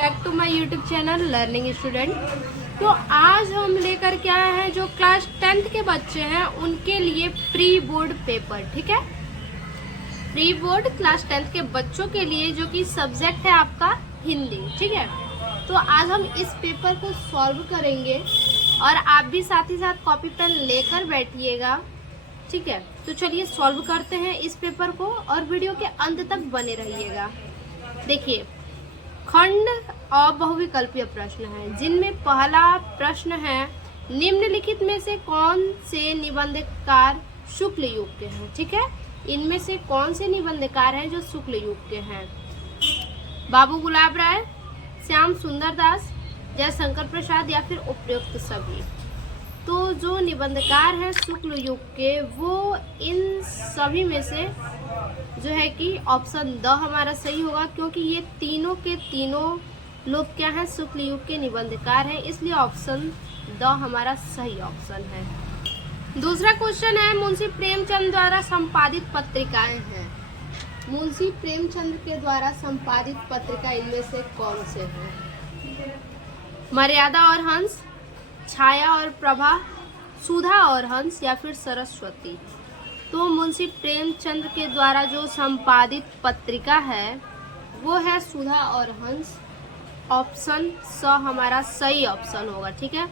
Back to my YouTube channel learning student. तो आज हम लेकर के आए हैं जो क्लास 10th के बच्चे हैं उनके लिए प्री बोर्ड पेपर। ठीक है, प्री बोर्ड क्लास 10th के बच्चों के लिए जो कि सब्जेक्ट है आपका हिंदी। ठीक है, तो आज हम इस पेपर को सॉल्व करेंगे और आप भी साथ ही साथ कॉपी पेन लेकर बैठिएगा। ठीक है, तो चलिए सॉल्व करते हैं इस पेपर को और वीडियो के अंत तक बने रहिएगा। देखिए, खंड और बहुविकल्पीय प्रश्न है, जिनमें पहला प्रश्न है निम्नलिखित में से कौन से निबंधकार शुक्ल युग के हैं। ठीक है, इनमें से कौन से निबंधकार हैं जो शुक्ल युग के हैं? बाबू गुलाब राय, श्याम सुंदर दास, जयशंकर प्रसाद या फिर उपयुक्त सभी। तो जो निबंधकार हैं शुक्ल युग के, वो इन सभी में से जो है कि ऑप्शन द हमारा सही होगा, क्योंकि ये तीनों के तीनों लोग क्या हैं, शुक्ल युग के निबंधकार हैं, इसलिए ऑप्शन द हमारा सही ऑप्शन है। दूसरा क्वेश्चन है मुंशी प्रेमचंद द्वारा संपादित पत्रिकाएं हैं। मुंशी प्रेमचंद के द्वारा संपादित पत्रिका इनमें से कौन से हैं? मर्यादा और हंस, छाया और प्रभा, सुधा और हंस या फिर सरस्वती। तो मुंशी प्रेमचंद के द्वारा जो संपादित पत्रिका है वो है सुधा और हंस। ऑप्शन स हमारा सही ऑप्शन होगा। ठीक है,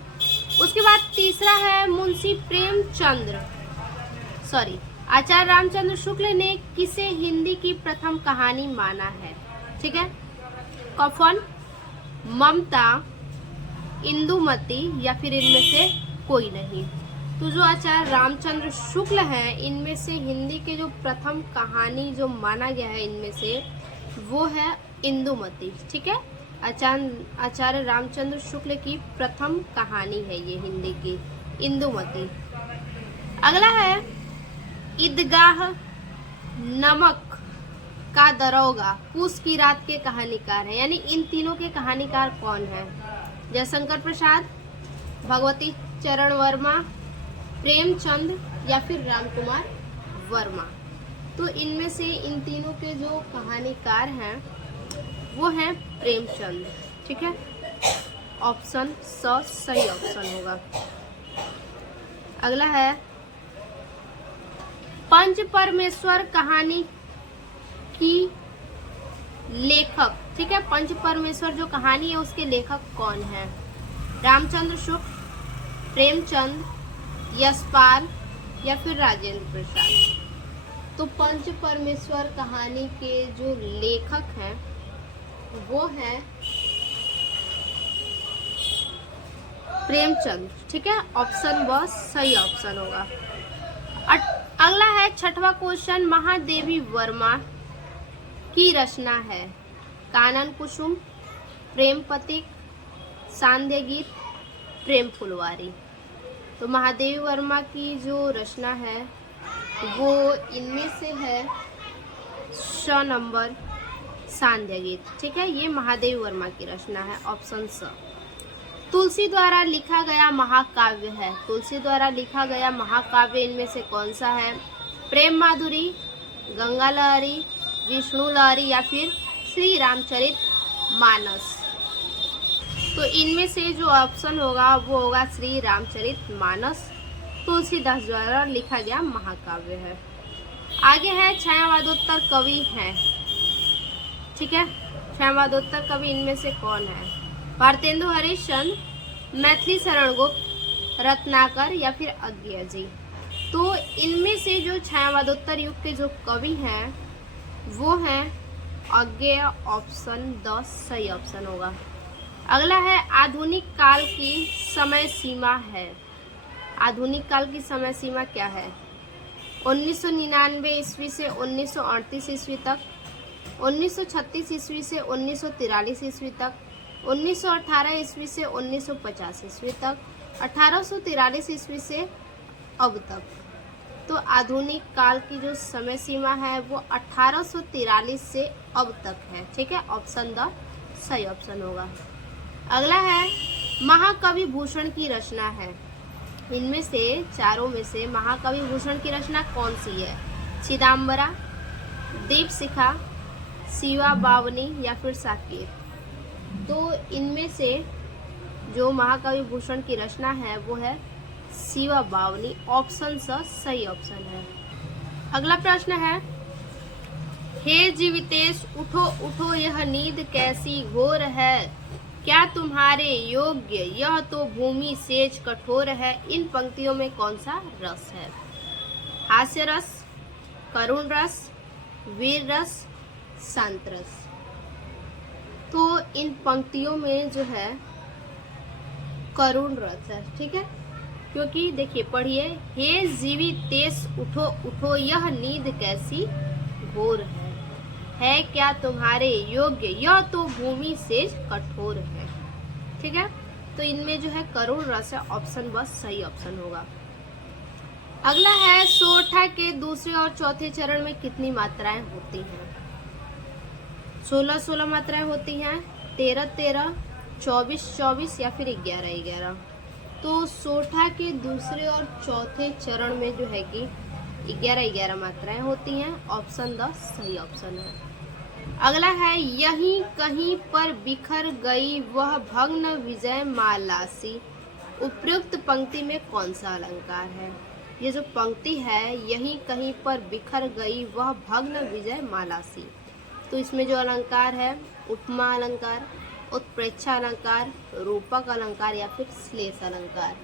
उसके बाद तीसरा है मुंशी प्रेमचंद्र आचार्य रामचंद्र शुक्ल ने किसे हिंदी की प्रथम कहानी माना है? ठीक है, कफन, ममता, इंदुमती या फिर इनमें से कोई नहीं। तो जो आचार्य रामचंद्र शुक्ल हैं, इनमें से हिंदी के जो प्रथम कहानी जो माना गया है इनमें से वो है इंदुमती। ठीक है, आचार्य रामचंद्र शुक्ल की प्रथम कहानी है ये हिंदी की, इंदुमती। अगला है ईदगाह नमक का दरोगा पूस की रात के कहानीकार है, यानी इन तीनों के कहानीकार कौन है? जयशंकर प्रसाद, भगवती चरण वर्मा, प्रेमचंद या फिर रामकुमार वर्मा। तो इनमें से इन तीनों के जो कहानीकार हैं वो हैं प्रेमचंद। ठीक है, ऑप्शन स सही ऑप्शन होगा। अगला है पंच परमेश्वर कहानी की लेखक। ठीक है, पंच परमेश्वर जो कहानी है उसके लेखक कौन है? रामचंद्र शुक्ल, प्रेमचंद, यशपाल या फिर राजेंद्र प्रसाद। तो पंच परमेश्वर कहानी के जो लेखक हैं वो है प्रेमचंद। ठीक है, ऑप्शन ब सही ऑप्शन होगा। अगला है छठवां क्वेश्चन, महादेवी वर्मा की रचना है कानन कुसुम, प्रेम पथिक, सांध्य गीत, प्रेम फुलवारी। तो महादेवी वर्मा की जो रचना है वो इनमें से है श नंबर सांध्य गीत। ठीक है, ये महादेवी वर्मा की रचना है, ऑप्शन स। तुलसी द्वारा लिखा गया महाकाव्य है। तुलसी द्वारा लिखा गया महाकाव्य इनमें से कौन सा है? प्रेम माधुरी, गंगा लहरी, विष्णु लहरी या फिर श्री रामचरित मानस। तो इनमें से जो ऑप्शन होगा वो होगा श्री रामचरित मानस, तुलसीदास द्वारा लिखा गया महाकाव्य है। आगे है छायावादोत्तर कवि हैं। ठीक है, छायावादोत्तर कवि इनमें से कौन है? भारतेंदु हरिश्चंद्र, मैथिली शरण गुप्त, रत्नाकर या फिर अज्ञेय जी। तो इनमें से जो छायावादोत्तर युग के जो कवि हैं वो हैं अज्ञेय, ऑप्शन द सही ऑप्शन होगा। अगला है आधुनिक काल की समय सीमा है। आधुनिक काल की समय सीमा क्या है? 1999 ईस्वी से 1938 ईस्वी तक, 1936 ईस्वी से 1943 ईस्वी तक, 1918 ईस्वी से 1950 ईस्वी तक, 1843 ईस्वी से अब तक। तो आधुनिक काल की जो समय सीमा है वो 1843 से अब तक है। ठीक है, ऑप्शन द सही ऑप्शन होगा। अगला है महाकवि भूषण की रचना है। इनमें से चारों में से महाकवि भूषण की रचना कौन सी है? चिदंबरा, दीपशिखा, शिवा बावनी या फिर साकेत। तो इनमें से जो महाकवि भूषण की रचना है वो है शिवा बावली। ऑप्शन स सही ऑप्शन है। अगला प्रश्न है, हे जीवितेश उठो उठो यह नींद कैसी घोर है, क्या तुम्हारे योग्य यह तो भूमि सेज कठोर है। इन पंक्तियों में कौन सा रस है? हास्य रस, करुण रस, वीर रस, शांत रस। तो इन पंक्तियों में जो है करुण रस है, ठीक है। क्योंकि देखिए पढ़िए, हे जीवितेश उठो उठो यह नींद कैसी घोर है क्या तुम्हारे योग्य यह तो भूमि सेज कठोर है, ठीक है। तो इनमें जो है करुण रस है, ऑप्शन बस सही ऑप्शन होगा। अगला है, सोरठा के दूसरे और चौथे चरण में कितनी मात्राएं होती हैं? 16 मात्राएं होती हैं, 13 24 या फिर 11 तो सोरठा के दूसरे और चौथे चरण में जो है कि 11 मात्राएं होती हैं, ऑप्शन द सही ऑप्शन है। अगला है, यहीं कहीं पर बिखर गई वह भग्न विजय मालासी। उपयुक्त पंक्ति में कौन सा अलंकार है? ये जो पंक्ति है, यहीं कहीं पर बिखर गई वह भग्न विजय मालासी, तो इसमें जो अलंकार है उपमा अलंकार, उत्प्रेक्षा अलंकार, रूपक अलंकार या फिर श्लेष अलंकार।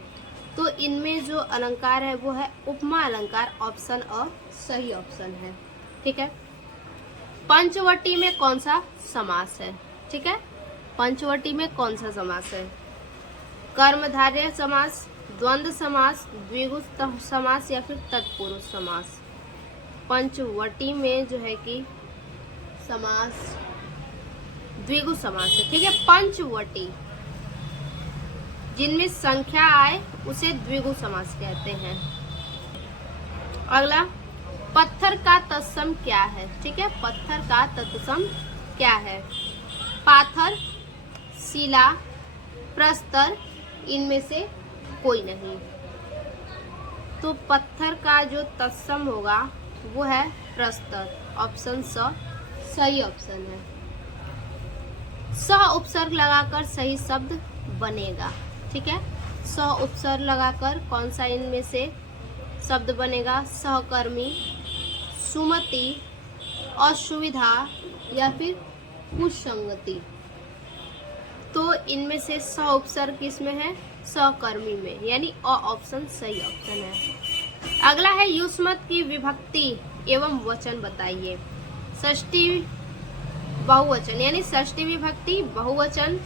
तो इनमें जो अलंकार है वो है उपमा अलंकार, ऑप्शन अ सही ऑप्शन है, ठीक है। पंचवटी में कौन सा समास है? ठीक है, पंचवटी में कौन सा समास है? कर्मधारय समास, द्वंद्व समास, द्विगु समास या फिर तत्पुरुष समास। पंचवटी में जो है कि समास द्विगु समास है, ठीक है। पंचवटी जिनमें संख्या आए उसे द्विगु समास कहते हैं। अगला, पत्थर का तत्सम क्या है? ठीक है, पत्थर का तत्सम क्या है? पाथर, शिला, प्रस्तर, इनमें से कोई नहीं। तो पत्थर का जो तत्सम होगा वो है प्रस्तर, ऑप्शन स सही ऑप्शन है। स उपसर्ग लगाकर सही शब्द बनेगा, ठीक है। स उपसर्ग लगाकर कौन सा इनमें से शब्द बनेगा? सहकर्मी, सुमति, असुविधा या फिर कुसंगति। तो इनमें से स उपसर्ग किसमें है? सहकर्मी में, यानी अ ऑप्शन सही ऑप्शन है। अगला है, युष्मत की विभक्ति एवं वचन बताइए। षष्ठी बहुवचन यानी षष्ठी विभक्ति बहुवचन,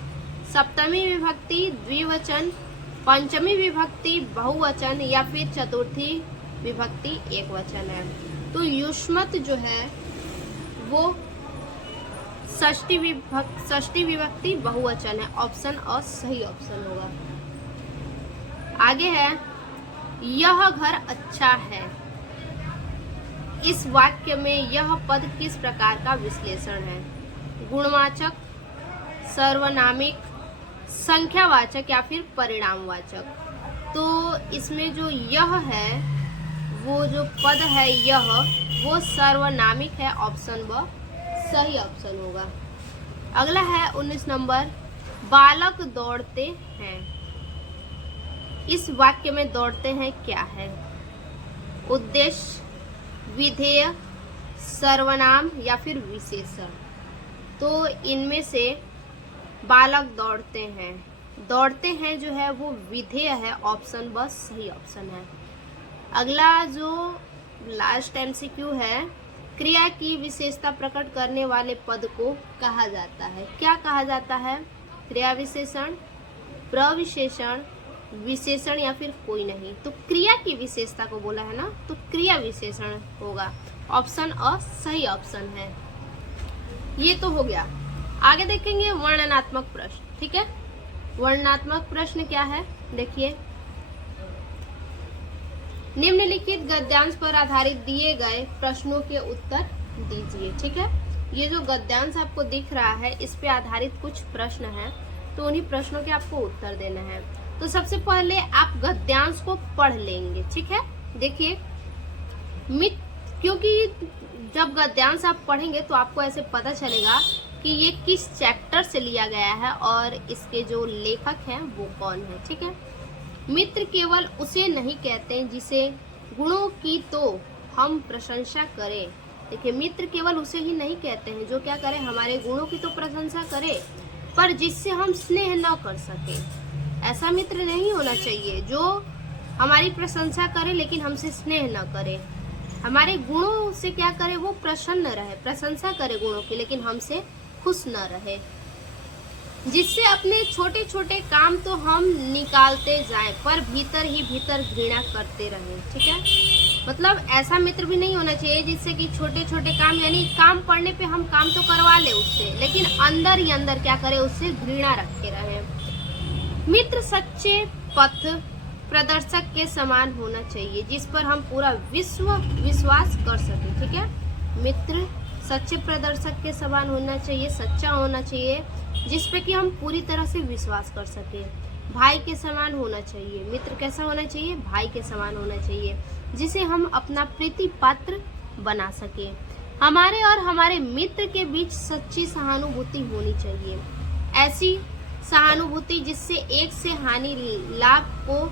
सप्तमी विभक्ति द्विवचन, पंचमी विभक्ति बहुवचन या फिर चतुर्थी विभक्ति एकवचन है। तो युष्मत जो है वो षष्ठी विभक्ति बहुवचन है, ऑप्शन अ सही ऑप्शन होगा। आगे है, यह घर अच्छा है। इस वाक्य में यह पद किस प्रकार का विश्लेषण है? गुणवाचक, सर्वनामिक, संख्यावाचक या फिर परिणामवाचक। तो इसमें जो यह है वो जो पद है यह वो सर्वनामिक है, ऑप्शन ब सही ऑप्शन होगा। अगला है 19 नंबर, बालक दौड़ते हैं। इस वाक्य में दौड़ते हैं क्या है? उद्देश्य, विधेय, सर्वनाम या फिर विशेषण। तो इनमें से बालक दौड़ते हैं जो है वो विधेय है, ऑप्शन बस सही ऑप्शन है। अगला जो लास्ट एमसीक्यू है, क्रिया की विशेषता प्रकट करने वाले पद को कहा जाता है। क्या कहा जाता है? क्रिया विशेषण, प्रविशेषण, विशेषण या फिर कोई नहीं। तो क्रिया की विशेषता को बोला है ना, तो क्रिया विशेषण होगा, ऑप्शन अ सही ऑप्शन है। ये तो हो गया। आगे देखेंगे वर्णनात्मक प्रश्न, ठीक है। वर्णनात्मक प्रश्न क्या है? देखिए, निम्नलिखित गद्यांश पर आधारित दिए गए प्रश्नों के उत्तर दीजिए, ठीक है। ये जो गद्यांश आपको दिख रहा है इस पे आधारित कुछ प्रश्न हैं, तो उन्हीं प्रश्नों के आपको उत्तर देना है। तो सबसे पहले आप गद्यांश को पढ़ लेंगे, ठीक है। देखिए, क्योंकि जब गद्यांश आप पढ़ेंगे तो आपको ऐसे पता चलेगा कि ये किस चैप्टर से लिया गया है और इसके जो लेखक हैं वो कौन है। ठीक है, मित्र केवल उसे नहीं कहते जिसे गुणों की तो हम प्रशंसा करें। देखिए, मित्र केवल उसे ही नहीं कहते हैं जो क्या करे, हमारे गुणों की तो प्रशंसा करे पर जिससे हम स्नेह न कर सके। ऐसा मित्र नहीं होना चाहिए जो हमारी प्रशंसा करे लेकिन हमसे स्नेह न करे, हमारे गुणों से क्या करे, वो प्रसन्न रहे, प्रशंसा करे गुणों की लेकिन हमसे खुश न रहे, जिससे अपने छोटे छोटे काम तो हम निकालते जाएं पर भीतर ही भीतर घृणा करते रहें। ठीक है, मतलब ऐसा मित्र भी नहीं होना चाहिए जिससे कि छोटे छोटे काम, यानी काम पड़ने पे हम काम तो करवा ले उससे लेकिन अंदर ही अंदर क्या करे, उससे घृणा रखे रहे। मित्र सच्चे पथ प्रदर्शक के समान होना चाहिए जिस पर हम पूरा विश्वास कर सके। ठीक है, मित्र सच्चे प्रदर्शक के समान होना चाहिए, सच्चा होना चाहिए जिस पे कि हम पूरी तरह से विश्वास कर सके। भाई के समान होना चाहिए, मित्र कैसा होना चाहिए, भाई के समान होना चाहिए जिसे हम अपना प्रीति पात्र बना सके। हमारे और हमारे मित्र के बीच सच्ची सहानुभूति होनी चाहिए, ऐसी सहानुभूति जिससे एक से हानि लाभ को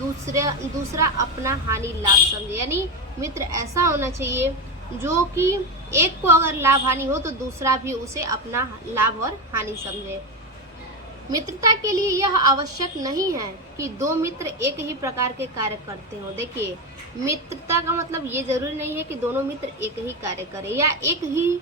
दूसरा अपना हानि लाभ समझे। यानी मित्र ऐसा होना चाहिए जो कि एक को अगर लाभ हानि हो तो दूसरा भी उसे अपना लाभ और हानि समझे। मित्रता के लिए यह आवश्यक नहीं है कि दो मित्र एक ही प्रकार के कार्य करते हो। देखिए, मित्रता का मतलब ये जरूरी नहीं है कि दोनों मित्र एक ही कार्य करें या एक ही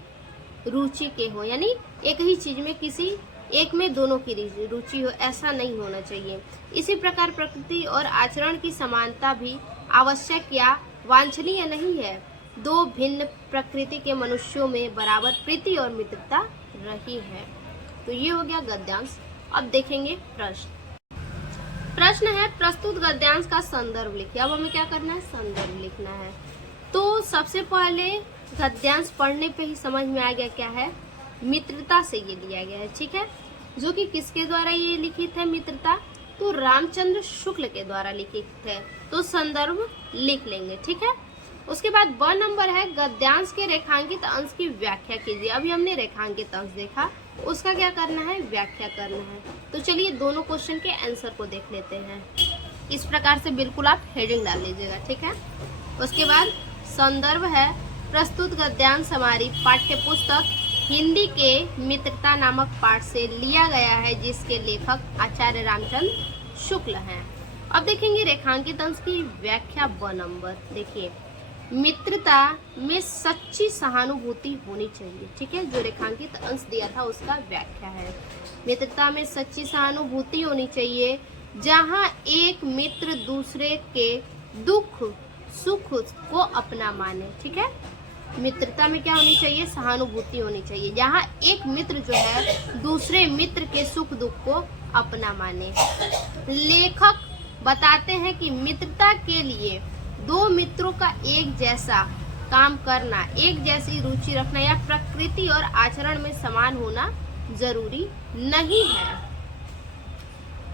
रुचि के हो, यानी एक ही चीज में किसी एक में दोनों की रुचि हो, ऐसा नहीं होना चाहिए। इसी प्रकार प्रकृति और आचरण की समानता भी आवश्यक या वांछनीय नहीं है। दो भिन्न प्रकृति के मनुष्यों में बराबर प्रीति और मित्रता रही है। तो ये हो गया गद्यांश। अब देखेंगे प्रश्न है प्रस्तुत गद्यांश का संदर्भ लिखिए। अब हमें क्या करना है, संदर्भ लिखना है। तो सबसे पहले गद्यांश पढ़ने पे ही समझ में आ गया क्या है, मित्रता से ये लिया गया है। ठीक है, जो कि किसके द्वारा ये लिखित है मित्रता, तो रामचंद्र शुक्ल के द्वारा लिखित है। तो संदर्भ लिख लेंगे। ठीक है, उसके बाद ब नंबर है गद्यांश के रेखांकित अंश की व्याख्या कीजिए। अभी हमने रेखांकित अंश देखा, उसका क्या करना है, व्याख्या करना है। तो चलिए दोनों क्वेश्चन के आंसर को देख लेते हैं। इस प्रकार से बिल्कुल आप हेडिंग डाल लीजिएगा। ठीक है, उसके बाद संदर्भ है प्रस्तुत गद्यांश हमारी पाठ्य पुस्तक हिंदी के मित्रता नामक पाठ से लिया गया है जिसके लेखक आचार्य रामचंद्र शुक्ल हैं। अब देखेंगे रेखांकित अंश की व्याख्या ब नंबर। देखिए, मित्रता में सच्ची सहानुभूति होनी चाहिए। ठीक है, जो रेखांकित अंश दिया था उसका व्याख्या है, मित्रता में सच्ची सहानुभूति होनी चाहिए जहां एक मित्र दूसरे के दुख सुख को अपना माने। ठीक है, मित्रता में क्या होनी चाहिए, सहानुभूति होनी चाहिए जहां एक मित्र जो है दूसरे मित्र के सुख दुख को अपना माने। लेखक बताते हैं कि मित्रता के लिए दो मित्रों का एक जैसा काम करना, एक जैसी रुचि रखना या प्रकृति और आचरण में समान होना जरूरी नहीं है,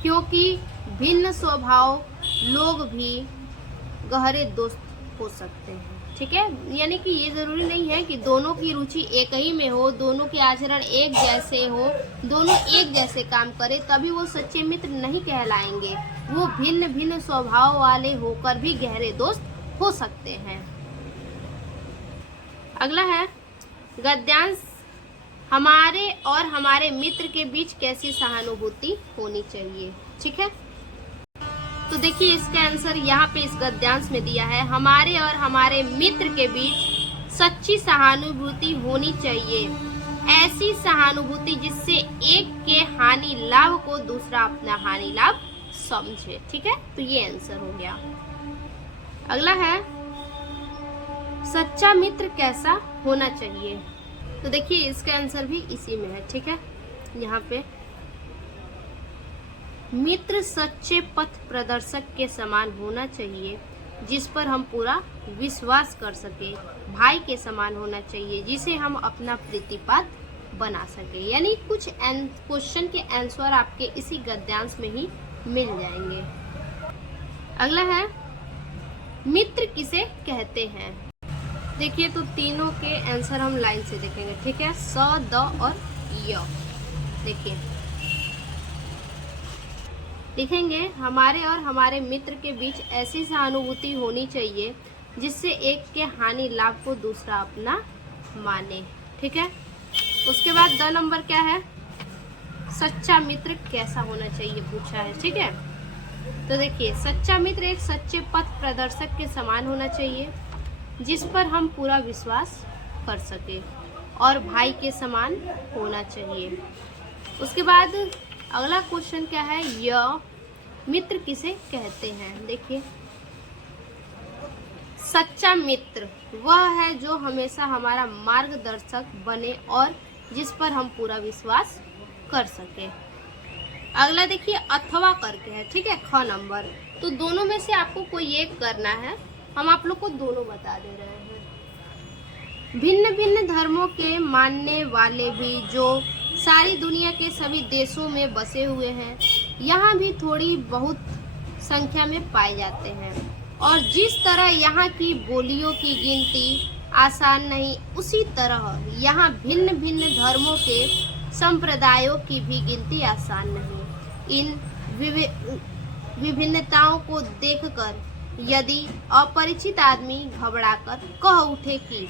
क्योंकि भिन्न स्वभाव लोग भी गहरे दोस्त हो सकते हैं। ठीक है, यानी कि ये जरूरी नहीं है कि दोनों की रुचि एक ही में हो, दोनों के आचरण एक जैसे हो, दोनों एक जैसे काम करे तभी वो सच्चे मित्र नहीं कहलाएंगे। वो भिन्न भिन्न स्वभाव वाले होकर भी गहरे दोस्त हो सकते हैं। अगला है गद्यांश हमारे और हमारे मित्र के बीच कैसी सहानुभूति होनी चाहिए। ठीक है, तो देखिए इसका आंसर यहाँ पे इस गद्यांश में दिया है, हमारे और हमारे मित्र के बीच सच्ची सहानुभूति होनी चाहिए, ऐसी सहानुभूति जिससे एक के हानि लाभ को दूसरा अपना हानि लाभ समझे। ठीक है, तो ये आंसर हो गया। अगला है सच्चा मित्र कैसा होना चाहिए। तो देखिए इसका आंसर भी इसी में है। ठीक है, यहाँ पे मित्र सच्चे पथ प्रदर्शक के समान होना चाहिए जिस पर हम पूरा विश्वास कर सके, भाई के समान होना चाहिए जिसे हम अपना प्रीतिपात बना सके। यानी कुछ क्वेश्चन के आंसर आपके इसी गद्यांश में ही मिल जाएंगे। अगला है मित्र किसे कहते हैं। देखिए तो तीनों के आंसर हम लाइन से देखेंगे। ठीक है, स द और य। देखिए लिखेंगे, हमारे और हमारे मित्र के बीच ऐसी सहानुभूति होनी चाहिए जिससे एक के हानि लाभ को दूसरा अपना माने। ठीक है। उसके बाद 2 नंबर क्या है, सच्चा मित्र कैसा होना चाहिए पूछा है। ठीक है। तो देखिए, सच्चा मित्र एक सच्चे पथ प्रदर्शक के समान होना चाहिए जिस पर हम पूरा विश्वास कर सके और भाई के समान होना चाहिए। उसके बाद अगला क्वेश्चन क्या है, यह मित्र किसे कहते हैं। देखिए, सच्चा मित्र वह है जो हमेशा हमारा मार्गदर्शक बने और जिस पर हम पूरा विश्वास कर सके। अगला देखिए, अथवा करके है। ठीक है, ख नंबर। तो दोनों में से आपको कोई एक करना है, हम आप लोग को दोनों बता दे रहे हैं। भिन्न भिन्न धर्मों के मानने वाले भी जो सारी दुनिया के सभी देशों में बसे हुए हैं, यहाँ भी थोड़ी बहुत संख्या में पाए जाते हैं। और जिस तरह यहाँ की बोलियों की गिनती आसान नहीं, उसी तरह यहाँ भिन्न भिन्न धर्मों के संप्रदायों की भी गिनती आसान नहीं। इन विभिन्नताओं को देखकर यदि अपरिचित आदमी घबराकर कह उठे कि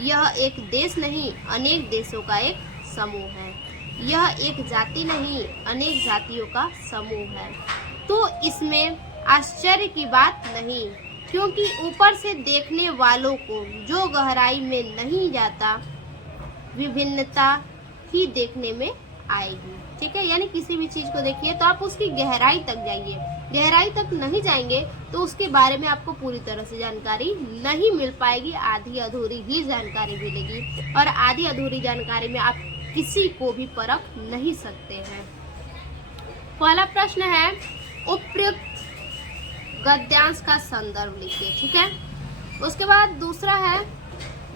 यह एक देश नहीं, अनेक देशों का एक समूह है, यह एक जाति नहीं, अनेक जातियों का समूह है, तो इसमें आश्चर्य की बात नहीं, क्योंकि ऊपर से देखने वालों को जो गहराई में नहीं जाता, विभिन्नता ही देखने में आएगी। ठीक है, यानी किसी भी चीज को देखिए तो आप उसकी गहराई तक जाइए, गहराई तक नहीं जाएंगे तो उसके बारे में आपको पूरी तरह से जानकारी नहीं मिल पाएगी, आधी अधूरी ही जानकारी मिलेगी। और आधी अधूरी जानकारी में आप किसी को भी परख नहीं सकते हैं। पहला प्रश्न है, उपयुक्त गद्यांश का संदर्भ लिखिए। ठीक है। उसके बाद दूसरा है,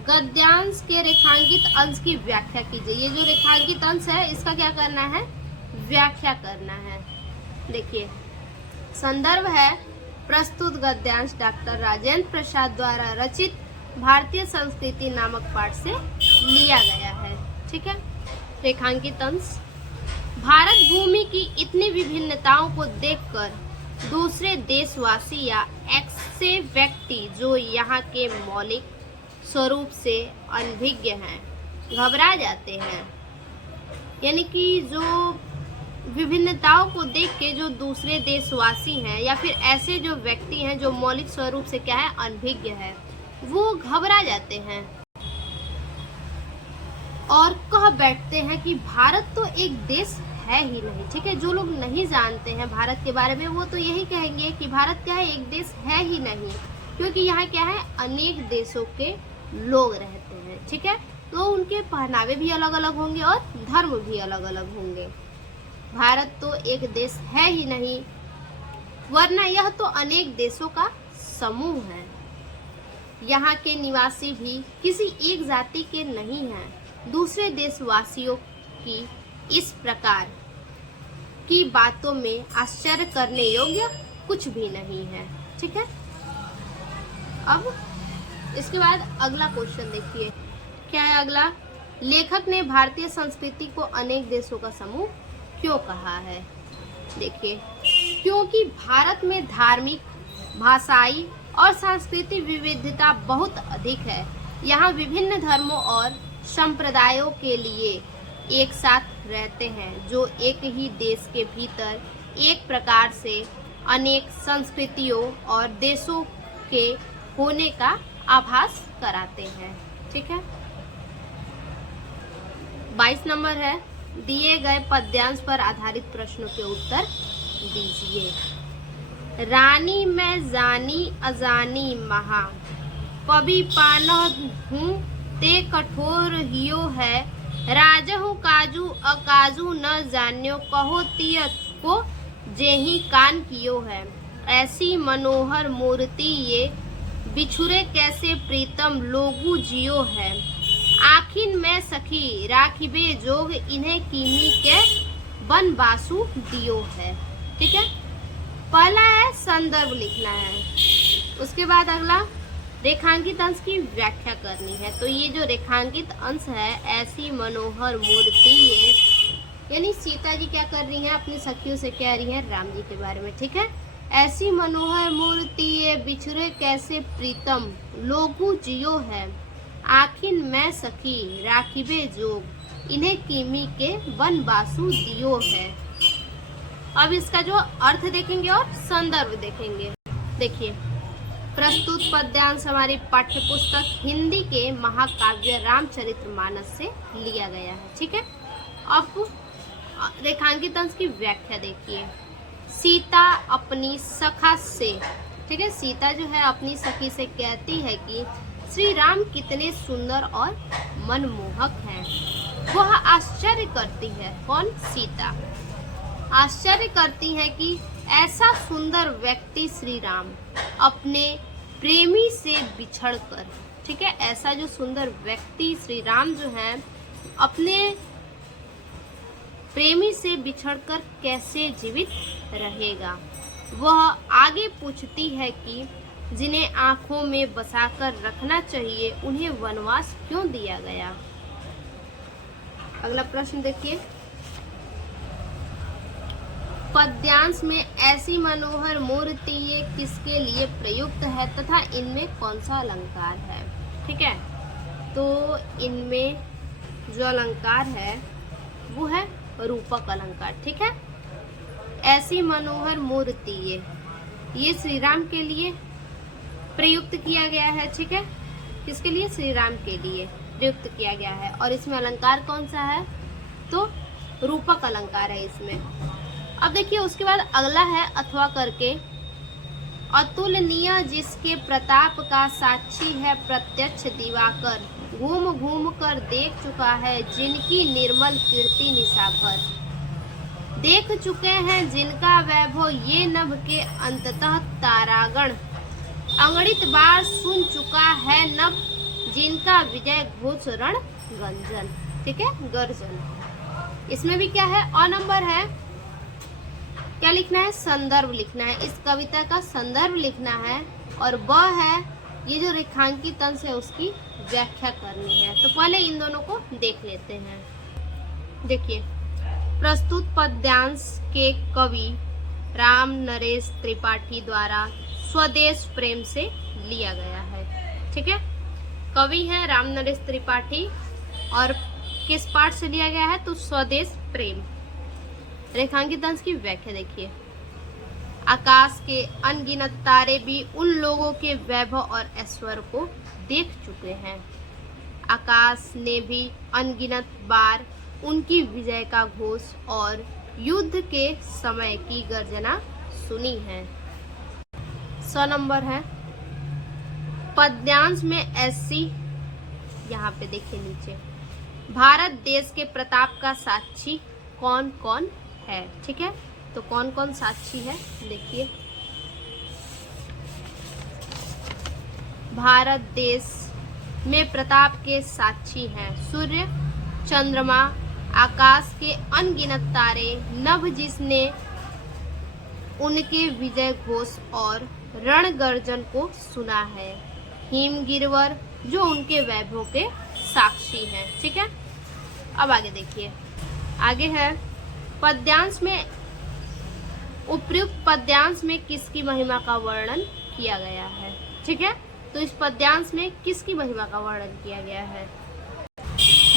गद्यांश के रेखांकित अंश की व्याख्या कीजिए। ये जो रेखांकित अंश है इसका क्या करना है, व्याख्या करना है। देखिए, संदर्भ है प्रस्तुत गद्यांश डॉक्टर राजेंद्र प्रसाद द्वारा रचित भारतीय संस्कृति नामक पाठ से लिया गया है। ठीक है। रेखांकित अंश, भारत भूमि की इतनी विभिन्नताओं को देखकर दूसरे देशवासी या ऐसे व्यक्ति जो यहाँ के मौलिक स्वरूप से अनभिज्ञ हैं घबरा जाते हैं। यानी कि जो विभिन्नताओं को देख के जो दूसरे देशवासी हैं या फिर ऐसे जो व्यक्ति हैं जो मौलिक स्वरूप से क्या है, अनभिज्ञ है, वो घबरा जाते हैं और कह बैठते हैं कि भारत तो एक देश है ही नहीं। ठीक है। जो लोग नहीं जानते हैं भारत के बारे में वो तो यही कहेंगे कि भारत क्या है, एक देश है ही नहीं, क्योंकि यहाँ क्या है, अनेक देशों के लोग रहते हैं। ठीक है। तो उनके पहनावे भी अलग अलग होंगे और धर्म भी अलग अलग होंगे। भारत तो एक देश है ही नहीं, वरना यह तो अनेक देशों का समूह है। यहाँ के निवासी भी किसी एक जाति के नहीं हैं। दूसरे देशवासियों की इस प्रकार की बातों में आश्चर्य करने योग्य कुछ भी नहीं है। ठीक है। अब इसके बाद अगला क्वेश्चन देखिए, क्या है अगला, लेखक ने भारतीय संस्कृति को अनेक देशों का समूह क्यों कहा है। देखिए, क्योंकि भारत में धार्मिक, भाषाई और सांस्कृतिक विविधता बहुत अधिक है। यहाँ विभिन्न धर्मों और संप्रदायों के लिए एक साथ रहते हैं जो एक ही देश के भीतर एक प्रकार से अनेक संस्कृतियों और देशों के होने का आभास कराते हैं। ठीक है। 22 नंबर है, दिए गए पद्यांश पर आधारित प्रश्नों के उत्तर दीजिए। रानी मैं जानी अजानी महा, पबी पान हूँ ते कठोर हियो है, राजहु काजू अकाजू न जान्यो, कहो तियत को जेही कान कियो है। ऐसी मनोहर मूर्ति ये बिछुरे कैसे प्रीतम लोगु जियो है, आखिन में सखी राखिबे जोग इन्हें कीमी के बन बासु दियो है। ठीक है। पहला है संदर्भ लिखना है। उसके बाद अगला रेखांकित अंश की व्याख्या करनी है। तो ये जो रेखांकित अंश है, ऐसी मनोहर मूर्ति, ये यानी सीता जी क्या कर रही हैं, अपनी सखियों से कह रही हैं राम जी के बारे में, ठीक है। ऐसी मनोहर मूर्ति ये बिछड़े कैसे प्रीतम, लोगु जियो है, आखिर मैं सखी राखिबे जोग, इन्हें किमी के वन बासु दियो है। अब इसका जो अर्थ देखेंगे और संदर्भ देखेंगे। देखिए, प्रस्तुत पद्यांश हमारी पाठ्य पुस्तक हिंदी के महाकाव्य रामचरितमानस से लिया गया है, ठीक है। अब रेखांकित अंश की व्याख्या देखिए। सीता अपनी सखा से, ठीक है, सीता जो है अपनी सखी से कहती है कि श्री राम कितने सुंदर और मनमोहक हैं। वह आश्चर्य करती है, कौन, सीता आश्चर्य करती है कि ऐसा सुंदर व्यक्ति श्री राम अपने प्रेमी से बिछड़कर, ठीक है, ऐसा जो सुंदर व्यक्ति श्री राम जो है अपने प्रेमी से बिछड़कर कैसे जीवित रहेगा। वह आगे पूछती है कि जिन्हें आंखों में बसाकर रखना चाहिए उन्हें वनवास क्यों दिया गया। अगला प्रश्न देखिए। पद्यांश में ऐसी मनोहर मूर्ति ये किसके लिए प्रयुक्त है तथा इनमें कौन सा अलंकार है, ठीक है। तो इनमें जो अलंकार है वो है रूपक अलंकार, ठीक है। ऐसी मनोहर मूर्ति ये श्री राम के लिए प्रयुक्त किया गया है, ठीक है। किसके लिए, श्री राम के लिए प्रयुक्त किया गया है। और इसमें अलंकार कौन सा है, तो रूपक अलंकार है इसमें। अब देखिए उसके बाद अगला है अथवा करके। अतुलनीय जिसके प्रताप का साक्षी है प्रत्यक्ष दिवाकर, घूम घूम कर देख चुका है जिनकी निर्मल कीर्ति निशाकर, देख चुके हैं जिनका वैभव ये नभ के अंततः तारागण, अगणित बार सुन चुका है नभ जिनका विजय घोष रण गंजन, ठीक है, गर्जन। इसमें भी क्या है, अ नंबर है, क्या लिखना है, संदर्भ लिखना है। इस कविता का संदर्भ लिखना है। और ब है ये जो रेखांकित अंश है उसकी व्याख्या करनी है। तो पहले इन दोनों को देख लेते हैं। देखिए, प्रस्तुत पद्यांश के कवि राम नरेश त्रिपाठी द्वारा स्वदेश प्रेम से लिया गया है, ठीक है। कवि है राम नरेश त्रिपाठी और किस पाठ से लिया गया है, तो स्वदेश प्रेम। रेखांकित अंश की व्याख्या देखिए। आकाश के अनगिनत तारे भी उन लोगों के वैभव और ऐश्वर्य को देख चुके हैं। आकाश ने भी अनगिनत बार उनकी विजय का घोष और युद्ध के समय की गर्जना सुनी है। 100 नंबर है। पद्यांश में ऐसी, यहाँ पे देखिए नीचे, भारत देश के प्रताप का साक्षी कौन कौन है, ठीक है। तो कौन कौन साक्षी है देखिए। भारत देश में प्रताप के साक्षी हैं सूर्य, चंद्रमा, आकाश के अनगिनत तारे, नभ जिसने उनके विजय घोष और रण गर्जन को सुना है, हिम गिरवर जो उनके वैभव के साक्षी हैं, ठीक है। अब आगे देखिए, आगे है पद्यांश में, उपयुक्त पद्यांश में किसकी महिमा का वर्णन किया गया है, ठीक है। तो इस पद्यांश में किसकी महिमा का वर्णन किया गया है,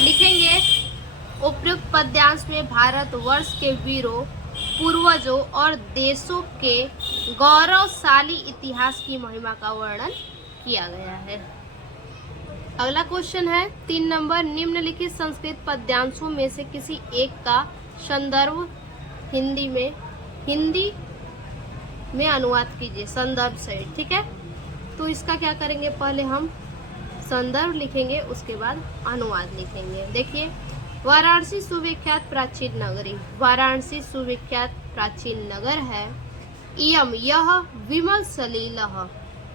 लिखेंगे उपयुक्त पद्यांश में भारत वर्ष के वीरों, पूर्वजों और देशों के गौरवशाली इतिहास की महिमा का वर्णन किया गया है। अगला क्वेश्चन है 3 नंबर, निम्नलिखित संस्कृत पद्यांशों में से किसी एक का संदर्भ हिंदी में अनुवाद कीजिए, संदर्भ सहित, ठीक है। तो इसका क्या करेंगे, पहले हम संदर्भ लिखेंगे, उसके बाद अनुवाद लिखेंगे। देखिए, वाराणसी सुविख्यात प्राचीन नगरी, वाराणसी सुविख्यात प्राचीन नगर है। इयम यह विमल सलीलः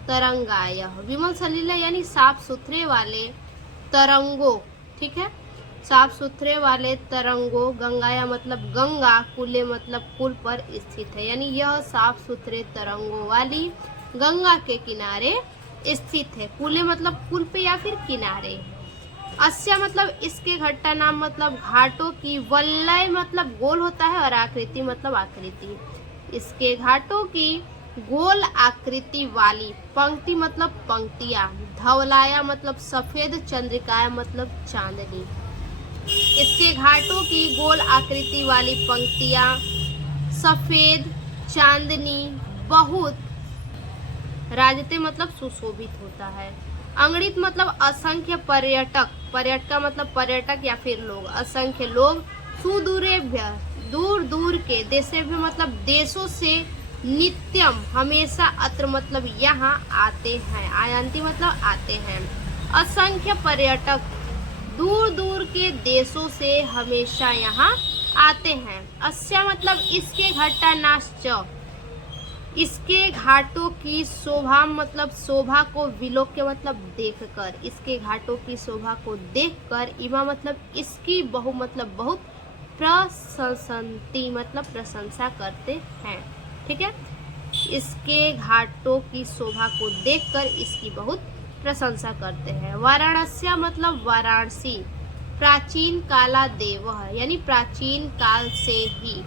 तरंगायः, विमल सलील यानी साफ सुथरे वाले तरंगों, ठीक है, साफ सुथरे वाले तरंगों, गंगाया मतलब गंगा, कुले मतलब पुल पर स्थित है, यानी यह साफ सुथरे तरंगों वाली गंगा के किनारे स्थित है। कूले मतलब पुल पे या फिर किनारे। अस्या मतलब इसके, घट्टा नाम मतलब घाटों की, वलय मतलब गोल होता है और आकृति मतलब आकृति। इसके घाटों की गोल आकृति वाली, पंक्ति मतलब पंक्तियां, धवलाया मतलब सफेद, चंद्रिकाया मतलब चांदनी। इसके घाटों की गोल आकृति वाली पंक्तियां, सफेद, चांदनी, बहुत राजते मतलब सुशोभित होता है। अंगणित मतलब असंख्य पर्यटक, पर्यटक मतलब पर्यटक या फिर लोग, असंख्य लोग, सुदूरेभ्य दूर दूर के, देशेभ्य मतलब देशों से, नित्यम हमेशा, अत्र मतलब यहाँ आते हैं, आयंती मतलब आते हैं। असंख्य पर्यटक दूर दूर के देशों से हमेशा यहाँ आते हैं। अस्या मतलब इसके, घट्टा नाश्च इसके घाटों की शोभा मतलब शोभा को, विलोक्य मतलब देखकर, इसके घाटों की शोभा को देखकर, इमा मतलब इसकी, बहु मतलब बहुत, प्रशंसन्ति मतलब प्रशंसा करते हैं। ठीक है, इसके घाटों की शोभा को देखकर इसकी बहुत प्रशंसा करते हैं। वाराणस्य मतलब वाराणसी, प्राचीन काला देव है, यानी प्राचीन काल से ही।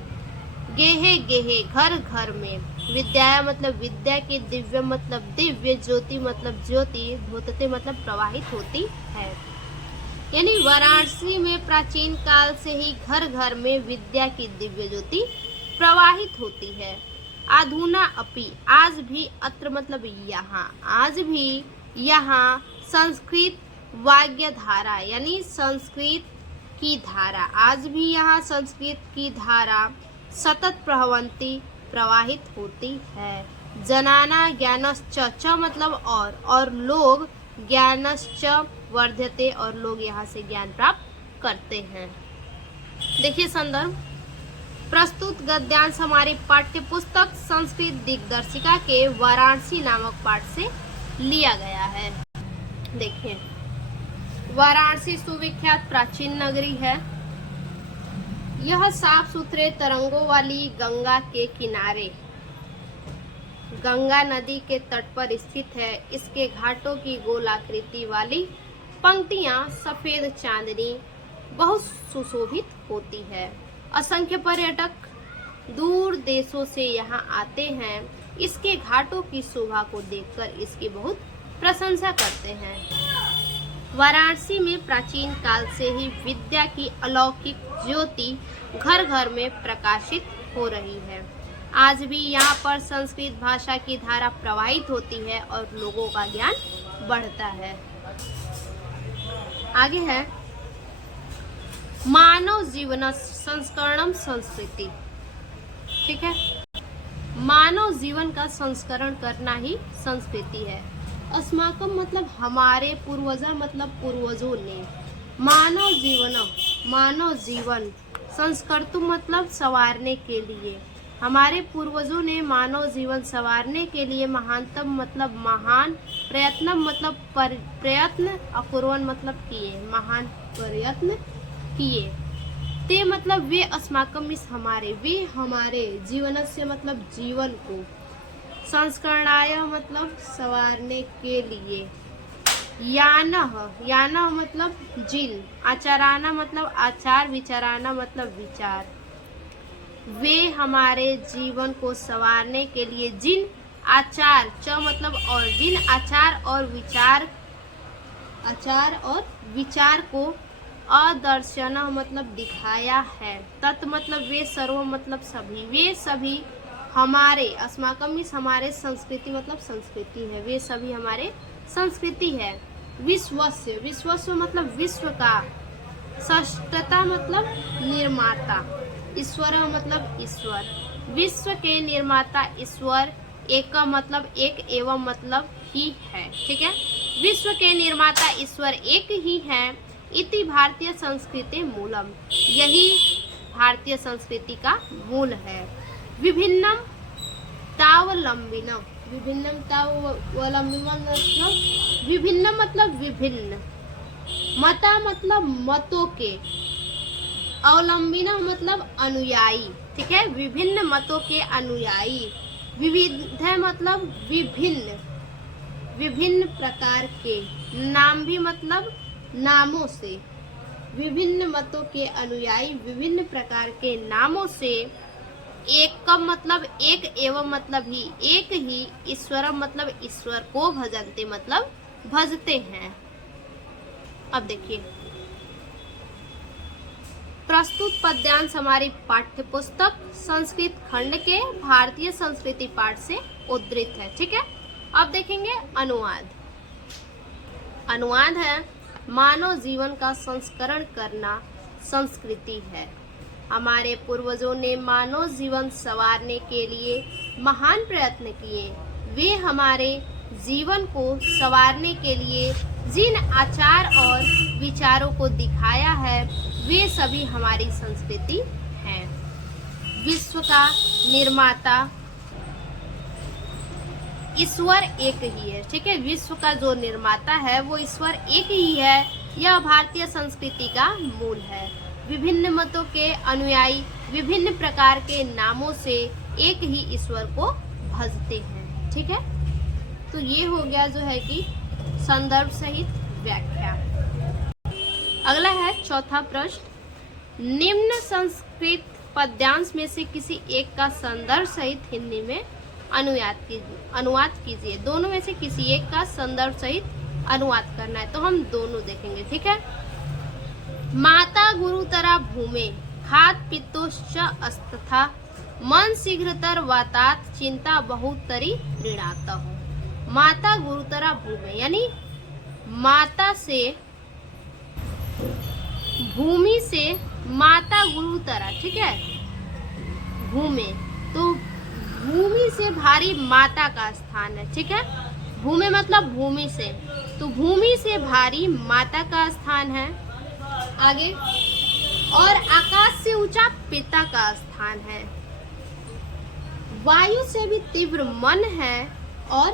गेहे गेहे घर घर में, विद्या मतलब विद्या की, दिव्य मतलब दिव्य, ज्योति मतलब ज्योति, धोतते मतलब प्रवाहित होती है। यानी वाराणसी में प्राचीन काल से ही घर घर में विद्या की दिव्य ज्योति प्रवाहित होती है। आधुना अपि, आज भी, अत्र मतलब यहाँ, आज भी यहाँ, संस्कृत वाग्य धारा यानी संस्कृत की धारा, आज भी यहाँ संस्कृत की धारा, सतत प्रवहंती प्रवाहित होती है। जनाना ज्ञानश्च, च मतलब और लोग, ज्ञानश्च वर्धते और लोग यहाँ से ज्ञान प्राप्त करते हैं। देखिए संदर्भ, प्रस्तुत गद्यांश हमारी पाठ्य पुस्तक संस्कृत दिग्दर्शिका के वाराणसी नामक पाठ से लिया गया है। देखिए, वाराणसी सुविख्यात प्राचीन नगरी है। यह साफ सुथरे तरंगों वाली गंगा के किनारे, गंगा नदी के तट पर स्थित है। इसके घाटों की गोलाकृति वाली पंक्तियां, सफेद चांदनी, बहुत सुशोभित होती है। असंख्य पर्यटक दूर देशों से यहाँ आते हैं। इसके घाटों की शोभा को देखकर इसकी बहुत प्रशंसा करते हैं। वाराणसी में प्राचीन काल से ही विद्या की अलौकिक ज्योति घर घर में प्रकाशित हो रही है। आज भी यहाँ पर संस्कृत भाषा की धारा प्रवाहित होती है और लोगों का ज्ञान बढ़ता है। आगे है मानव जीवन संस्करणम संस्कृति। ठीक है, मानव जीवन का संस्करण करना ही संस्कृति है। अस्माकम मतलब हमारे, पूर्वजा मतलब पूर्वजों ने, मानव जीवन, संस्कर्तुम मतलब संवारने के लिए, हमारे पूर्वजों ने मानव जीवन संवारने के लिए महानतम मतलब महान, प्रयत्न मतलब प्रयत्न, अकुर्वन् मतलब किए, महान प्रयत्न किए। ते मतलब वे, अस्माकम इस हमारे, वे हमारे, जीवनस्य मतलब जीवन को, संस्करणाय मतलब संवारने के लिए, यानः मतलब जिन, आचाराना मतलब आचार, विचाराना मतलब विचार, वे हमारे जीवन को संवारने के लिए जिन आचार, च मतलब और, जिन आचार और विचार को अदर्शन मतलब दिखाया है। तत् मतलब वे, सर्व मतलब सभी, वे सभी हमारे, अस्माकम इस हमारे, संस्कृति मतलब संस्कृति है, वे सभी हमारे संस्कृति है। विश्वस्य, विश्वस्य मतलब विश्व का, सृष्टता मतलब निर्माता, ईश्वर मतलब ईश्वर, विश्व के निर्माता ईश्वर, एक मतलब एक, एवं मतलब ही है। ठीक है, विश्व के निर्माता ईश्वर एक ही है। इति भारतीय संस्कृति मूलम, यही भारतीय संस्कृति का मूल है। विभिन्नम तावलंबिनम, विभिन्नम तावलंबिनम मतलब विभिन्न मतलब विभिन्न, मता मतलब मतों के, अवलंबिना मतलब अनुयायी। ठीक है, विभिन्न मतों के अनुयायी। विविध मतलब विभिन्न, विभिन्न प्रकार के, नाम भी मतलब नामों से, विभिन्न मतों के अनुयायी विभिन्न प्रकार के नामों से, एक कम मतलब एक, एवं मतलब ही, एक ही, ईश्वरम मतलब ईश्वर को, भजन्ते मतलब भजते हैं। अब देखिए, प्रस्तुत पद्यांश हमारी पाठ्य पुस्तक संस्कृत खंड के भारतीय संस्कृति पाठ से उद्धृत है। ठीक है, अब देखेंगे अनुवाद। अनुवाद है मानव जीवन का संस्करण करना संस्कृति है। हमारे पूर्वजों ने मानव जीवन संवारने के लिए महान प्रयत्न किए। वे हमारे जीवन को संवारने के लिए जिन आचार और विचारों को दिखाया है वे सभी हमारी संस्कृति है। विश्व का निर्माता ईश्वर एक ही है। ठीक है, विश्व का जो निर्माता है वो ईश्वर एक ही है। यह भारतीय संस्कृति का मूल है। विभिन्न मतों के अनुयायी विभिन्न प्रकार के नामों से एक ही ईश्वर को भजते हैं। ठीक है, तो ये हो गया जो है कि संदर्भ सहित व्याख्या। अगला है चौथा प्रश्न, निम्न संस्कृत पद्यांश में से किसी एक का संदर्भ सहित हिंदी में अनुवाद कीजिए। दोनों में से किसी एक का संदर्भ सहित अनुवाद करना है, तो हम दोनों देखेंगे। ठीक है, माता गुरुतरा भूमे खात पित्तोश्च अस्तथा मन शीघ्रतर वातात चिंता बहुतरी ऋणातः। माता गुरुतरा भूमे यानी माता से, भूमि से माता गुरुतरा। ठीक है, भूमि तो भूमि से भारी माता का स्थान है। ठीक है, भूमि मतलब भूमि से, तो भूमि से भारी माता का स्थान है। आगे, और आकाश से ऊंचा पिता का स्थान है। वायु से भी तीव्र मन है और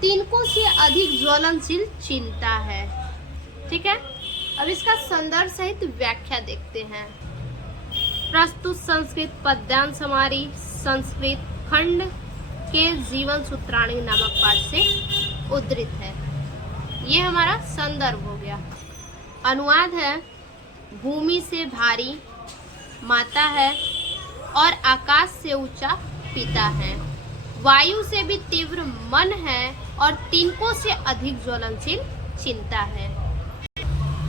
तिनकों से अधिक ज्वलनशील चिंता है। ठीक है, अब इसका संदर्भ सहित व्याख्या देखते हैं। प्रस्तुत संस्कृत पद्यांश हमारी संस्कृत खंड के जीवन सूत्राणी नामक पाठ से उद्धृत है। ये हमारा संदर्भ हो गया। अनुवाद है भूमि से भारी माता है और आकाश से ऊंचा पिता है। वायु से भी तीव्र मन है और तिनकों से अधिक ज्वलनशील चिंता है।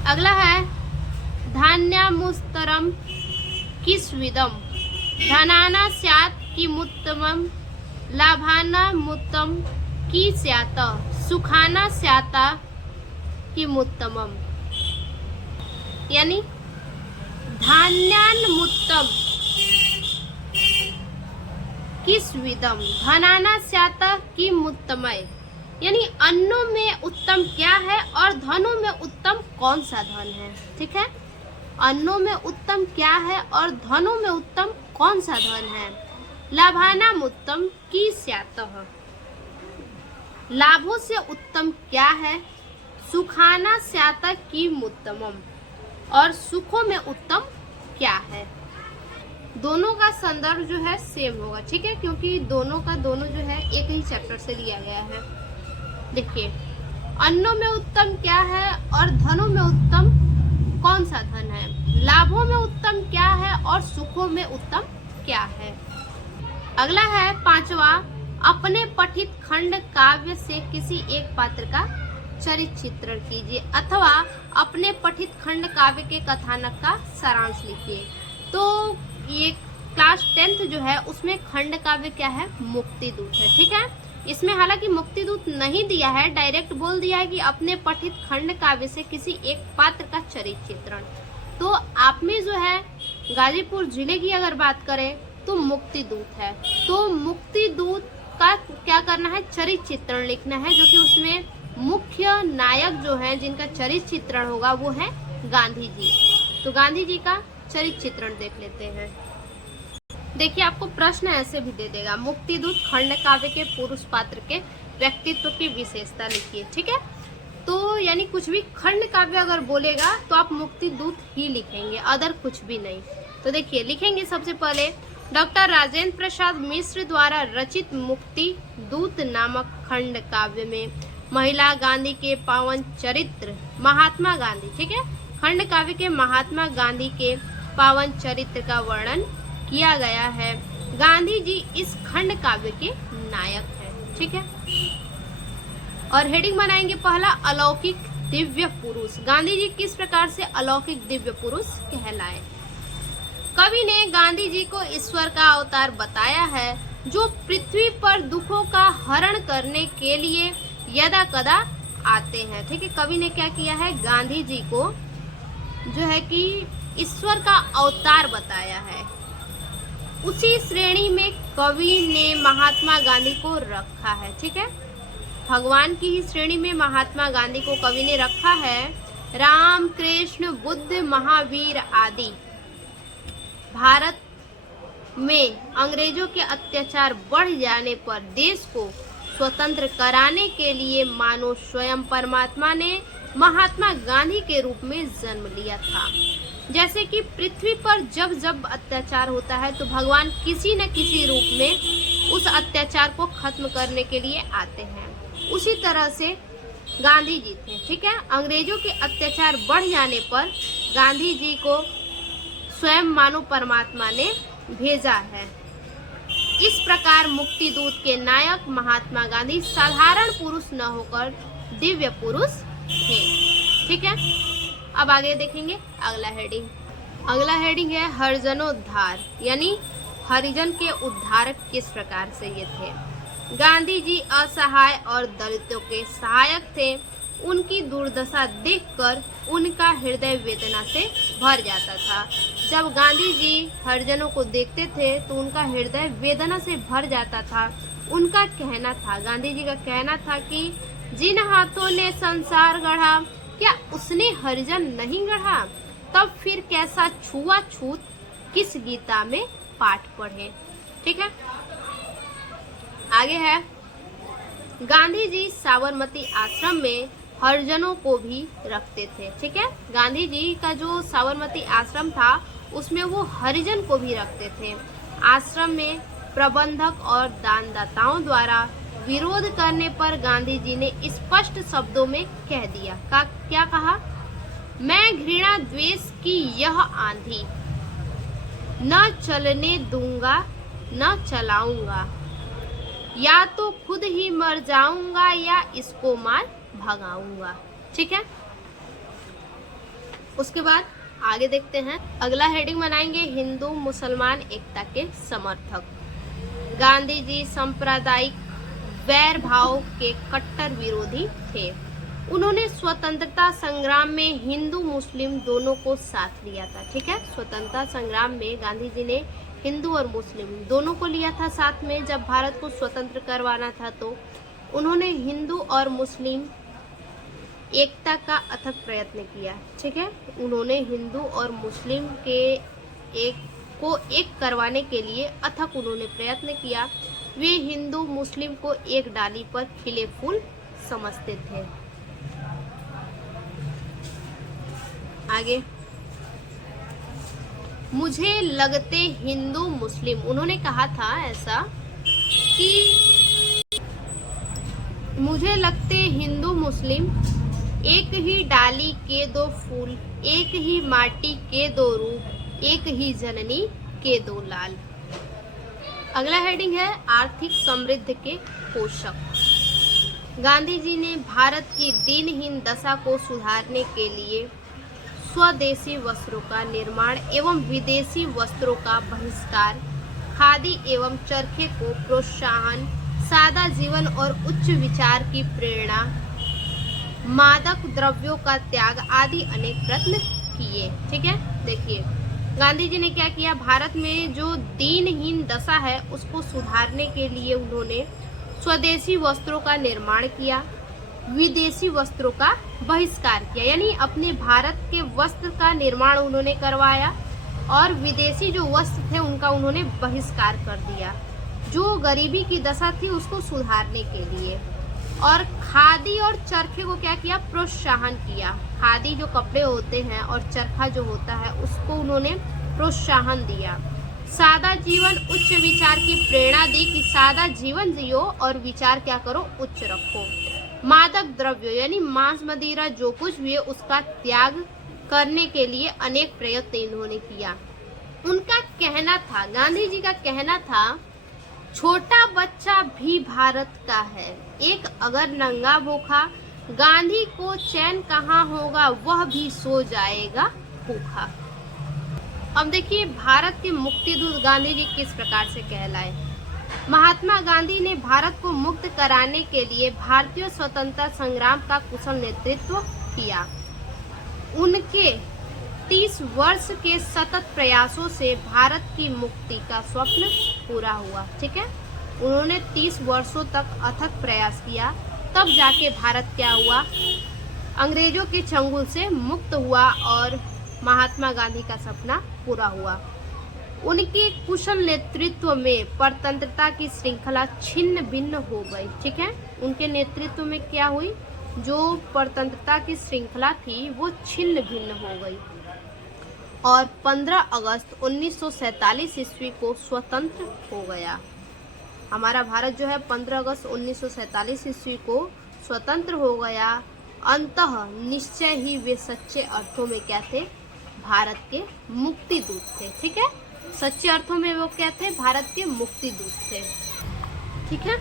अगला है धान्यामुस्तरम किस्विदम धनाना स्यात् किमुत्तमं लाभानामुत्तम की स्यात् सुखाना स्यात् किमुत्तमम्। यानी धान्यान्मुत्तम किस्विदम धनाना स्यात् किमुत्तमय, यानी अन्नों में उत्तम क्या है और धनों में उत्तम कौन सा धन है। ठीक है, अन्नों में उत्तम क्या है और धनों में उत्तम कौन सा धन है। लाभानाम उत्तम की स्यातः, लाभों से उत्तम क्या है। सुखाना स्यातः किमुत्तमम्, और सुखों में उत्तम क्या है। दोनों का संदर्भ जो है सेम होगा। ठीक है, क्योंकि दोनों जो है एक ही चैप्टर से लिया गया है। देखिए, अन्नों में उत्तम क्या है और धनों में उत्तम कौन सा धन है। लाभों में उत्तम क्या है और सुखों में उत्तम क्या है। अगला है पांचवा, अपने पठित खंड काव्य से किसी एक पात्र का चरित्र चित्रण कीजिए अथवा अपने पठित खंड काव्य के कथानक का सारांश लिखिए। तो ये क्लास 10th जो है उसमें खंड काव्य क्या है, मुक्ति दूत है। ठीक है, इसमें हालांकि मुक्ति दूत नहीं दिया है, डायरेक्ट बोल दिया है कि अपने पठित खंड काव्य से किसी एक पात्र का चरित्र चित्रण। तो आप में जो है गाजीपुर जिले की अगर बात करें तो मुक्ति दूत है, तो मुक्ति दूत का क्या करना है, चरित्र चित्रण लिखना है, जो कि उसमें मुख्य नायक जो है जिनका चरित्र चित्रण होगा वो है गांधी जी। तो गांधी जी का चरित्र चित्रण देख लेते हैं। देखिए, आपको प्रश्न ऐसे भी दे देगा, मुक्ति दूत खंड काव्य के पुरुष पात्र के व्यक्तित्व की विशेषता लिखिए। ठीक है, तो यानी कुछ भी खंड काव्य अगर बोलेगा तो आप मुक्ति दूत ही लिखेंगे, अदर कुछ भी नहीं। तो देखिए, लिखेंगे सबसे पहले डॉक्टर राजेंद्र प्रसाद मिश्र द्वारा रचित मुक्ति दूत नामक खंड काव्य में महिला गांधी के पावन चरित्र महात्मा गांधी, ठीक है, खंड काव्य के महात्मा गांधी के पावन चरित्र का वर्णन किया गया है। गांधी जी इस खंड काव्य के नायक हैं, ठीक है। और हेडिंग बनाएंगे पहला, अलौकिक दिव्य पुरुष। गांधी जी किस प्रकार से अलौकिक दिव्य पुरुष कहलाए? कवि ने गांधी जी को ईश्वर का अवतार बताया है, जो पृथ्वी पर दुखों का हरण करने के लिए यदा कदा आते हैं, ठीक है। कवि ने क्या किया है, गांधी जी को जो है कि ईश्वर का अवतार बताया है। उसी श्रेणी में कवि ने महात्मा गांधी को रखा है, ठीक है। भगवान की ही श्रेणी में महात्मा गांधी को कवि ने रखा है। राम, कृष्ण, बुद्ध, महावीर आदि भारत में अंग्रेजों के अत्याचार बढ़ जाने पर देश को स्वतंत्र कराने के लिए मानो स्वयं परमात्मा ने महात्मा गांधी के रूप में जन्म लिया था। जैसे कि पृथ्वी पर जब जब अत्याचार होता है तो भगवान किसी न किसी रूप में उस अत्याचार को खत्म करने के लिए आते हैं। उसी तरह से गांधी जी थे, ठीक है। अंग्रेजों के अत्याचार बढ़ जाने पर गांधी जी को स्वयं मानो परमात्मा ने भेजा है। इस प्रकार मुक्ति दूत के नायक महात्मा गांधी साधारण पुरुष न होकर दिव्य पुरुष थे, ठीक है। अब आगे देखेंगे अगला हेडिंग। अगला हेडिंग है हरिजनोद्धार, यानी हरिजन के उद्धारक किस प्रकार से ये थे। गांधी जी असहाय और दलितों के सहायक थे। उनकी दुर्दशा देखकर उनका हृदय वेदना से भर जाता था। जब गांधी जी हरिजनों को देखते थे तो उनका हृदय वेदना से भर जाता था। उनका कहना था, गांधी जी का कहना था कि जिन हाथों ने संसार गढ़ा, क्या उसने हरिजन नहीं गढ़ा? तब फिर कैसा छुआछूत किस गीता में पाठ पढ़े, ठीक है। आगे है, गांधी जी साबरमती आश्रम में हरिजनों को भी रखते थे, ठीक है। गांधी जी का जो साबरमती आश्रम था उसमें वो हरिजन को भी रखते थे। आश्रम में प्रबंधक और दानदाताओं द्वारा विरोध करने पर गांधी जी ने स्पष्ट शब्दों में कह दिया, क्या कहा, मैं घृणा द्वेष की यह आंधी न चलने दूंगा न चलाऊंगा, या तो खुद ही मर जाऊंगा या इसको मार भगाऊंगा, ठीक है। उसके बाद आगे देखते हैं, अगला हेडिंग बनाएंगे हिंदू मुसलमान एकता के समर्थक। गांधी जी सांप्रदायिक वैर भाव के कट्टर विरोधी थे। उन्होंने स्वतंत्रता संग्राम में हिंदू मुस्लिम दोनों को साथ लिया था, ठीक है। स्वतंत्रता संग्राम में गांधी जी ने हिंदू और मुस्लिम दोनों को लिया था साथ में। जब भारत को स्वतंत्र करवाना था तो उन्होंने हिंदू और मुस्लिम एकता का अथक प्रयत्न किया, ठीक है। उन्होंने हिंदू और मुस्लिम के एक करवाने के लिए अथक उन्होंने प्रयत्न किया। वे हिंदू मुस्लिम को एक डाली पर खिले फूल समझते थे। आगे, मुझे लगते हिंदू मुस्लिम, उन्होंने कहा था ऐसा कि मुझे लगते हिंदू मुस्लिम एक ही डाली के दो फूल, एक ही माटी के दो रूप, एक ही जननी के दो लाल। अगला हेडिंग है आर्थिक समृद्धि के पोषक। गांधी जी ने भारत की दीनहीन दशा को सुधारने के लिए स्वदेशी वस्त्रों का निर्माण एवं विदेशी वस्त्रों का बहिष्कार, खादी एवं चरखे को प्रोत्साहन, सादा जीवन और उच्च विचार की प्रेरणा, मादक द्रव्यों का त्याग आदि अनेक प्रयत्न किए, ठीक है। देखिए गांधी जी ने क्या किया, भारत में जो दीनहीन दशा है उसको सुधारने के लिए उन्होंने स्वदेशी वस्त्रों का निर्माण किया, विदेशी वस्त्रों का बहिष्कार किया, यानी अपने भारत के वस्त्र का निर्माण उन्होंने करवाया और विदेशी जो वस्त्र थे उनका उन्होंने बहिष्कार कर दिया। जो गरीबी की दशा थी उसको सुधारने के लिए, और खादी और चरखे को क्या किया, प्रोत्साहन किया। खादी जो कपड़े होते हैं और चरखा जो होता है उसको उन्होंने प्रोत्साहन दिया। सादा जीवन उच्च विचार की प्रेरणा दी कि सादा जीवन जियो और विचार क्या करो, उच्च रखो। मादक द्रव्य यानी मांस मदिरा जो कुछ भी है उसका त्याग करने के लिए अनेक प्रयत्न इन्होंने किया। उनका कहना था, गांधी जी का कहना था, छोटा बच्चा भी भारत का है, एक अगर नंगा भूखा, गांधी को चैन कहाँ होगा, वह भी सो जाएगा भूखा। अब देखिए भारत के मुक्ति दूत गांधी जी किस प्रकार से कहलाए। महात्मा गांधी ने भारत को मुक्त कराने के लिए भारतीय स्वतंत्रता संग्राम का कुशल नेतृत्व किया। उनके 30 वर्ष के सतत प्रयासों से भारत की मुक्ति का स्वप्न पूरा हुआ। ठीक है, उन्होंने 30 वर्षों तक अथक प्रयास किया, तब जाके भारत क्या हुआ, अंग्रेजों के चंगुल से मुक्त हुआ और महात्मा गांधी का सपना पूरा हुआ। उनके कुशल नेतृत्व में परतंत्रता की श्रृंखला छिन्न भिन्न हो गई। ठीक है, उनके नेतृत्व में क्या हुई, जो परतंत्रता की श्रृंखला थी वो छिन्न भिन्न हो गई और 15 अगस्त 1947 ईस्वी को स्वतंत्र हो गया। हमारा भारत जो है 15 अगस्त 1947 ईस्वी को स्वतंत्र हो गया। अंततः निश्चय ही वे सच्चे अर्थों में क्या थे, भारत के मुक्ति दूत थे। ठीक है, सच्चे अर्थों में वो क्या थे, भारत के मुक्ति दूत थे। ठीक है,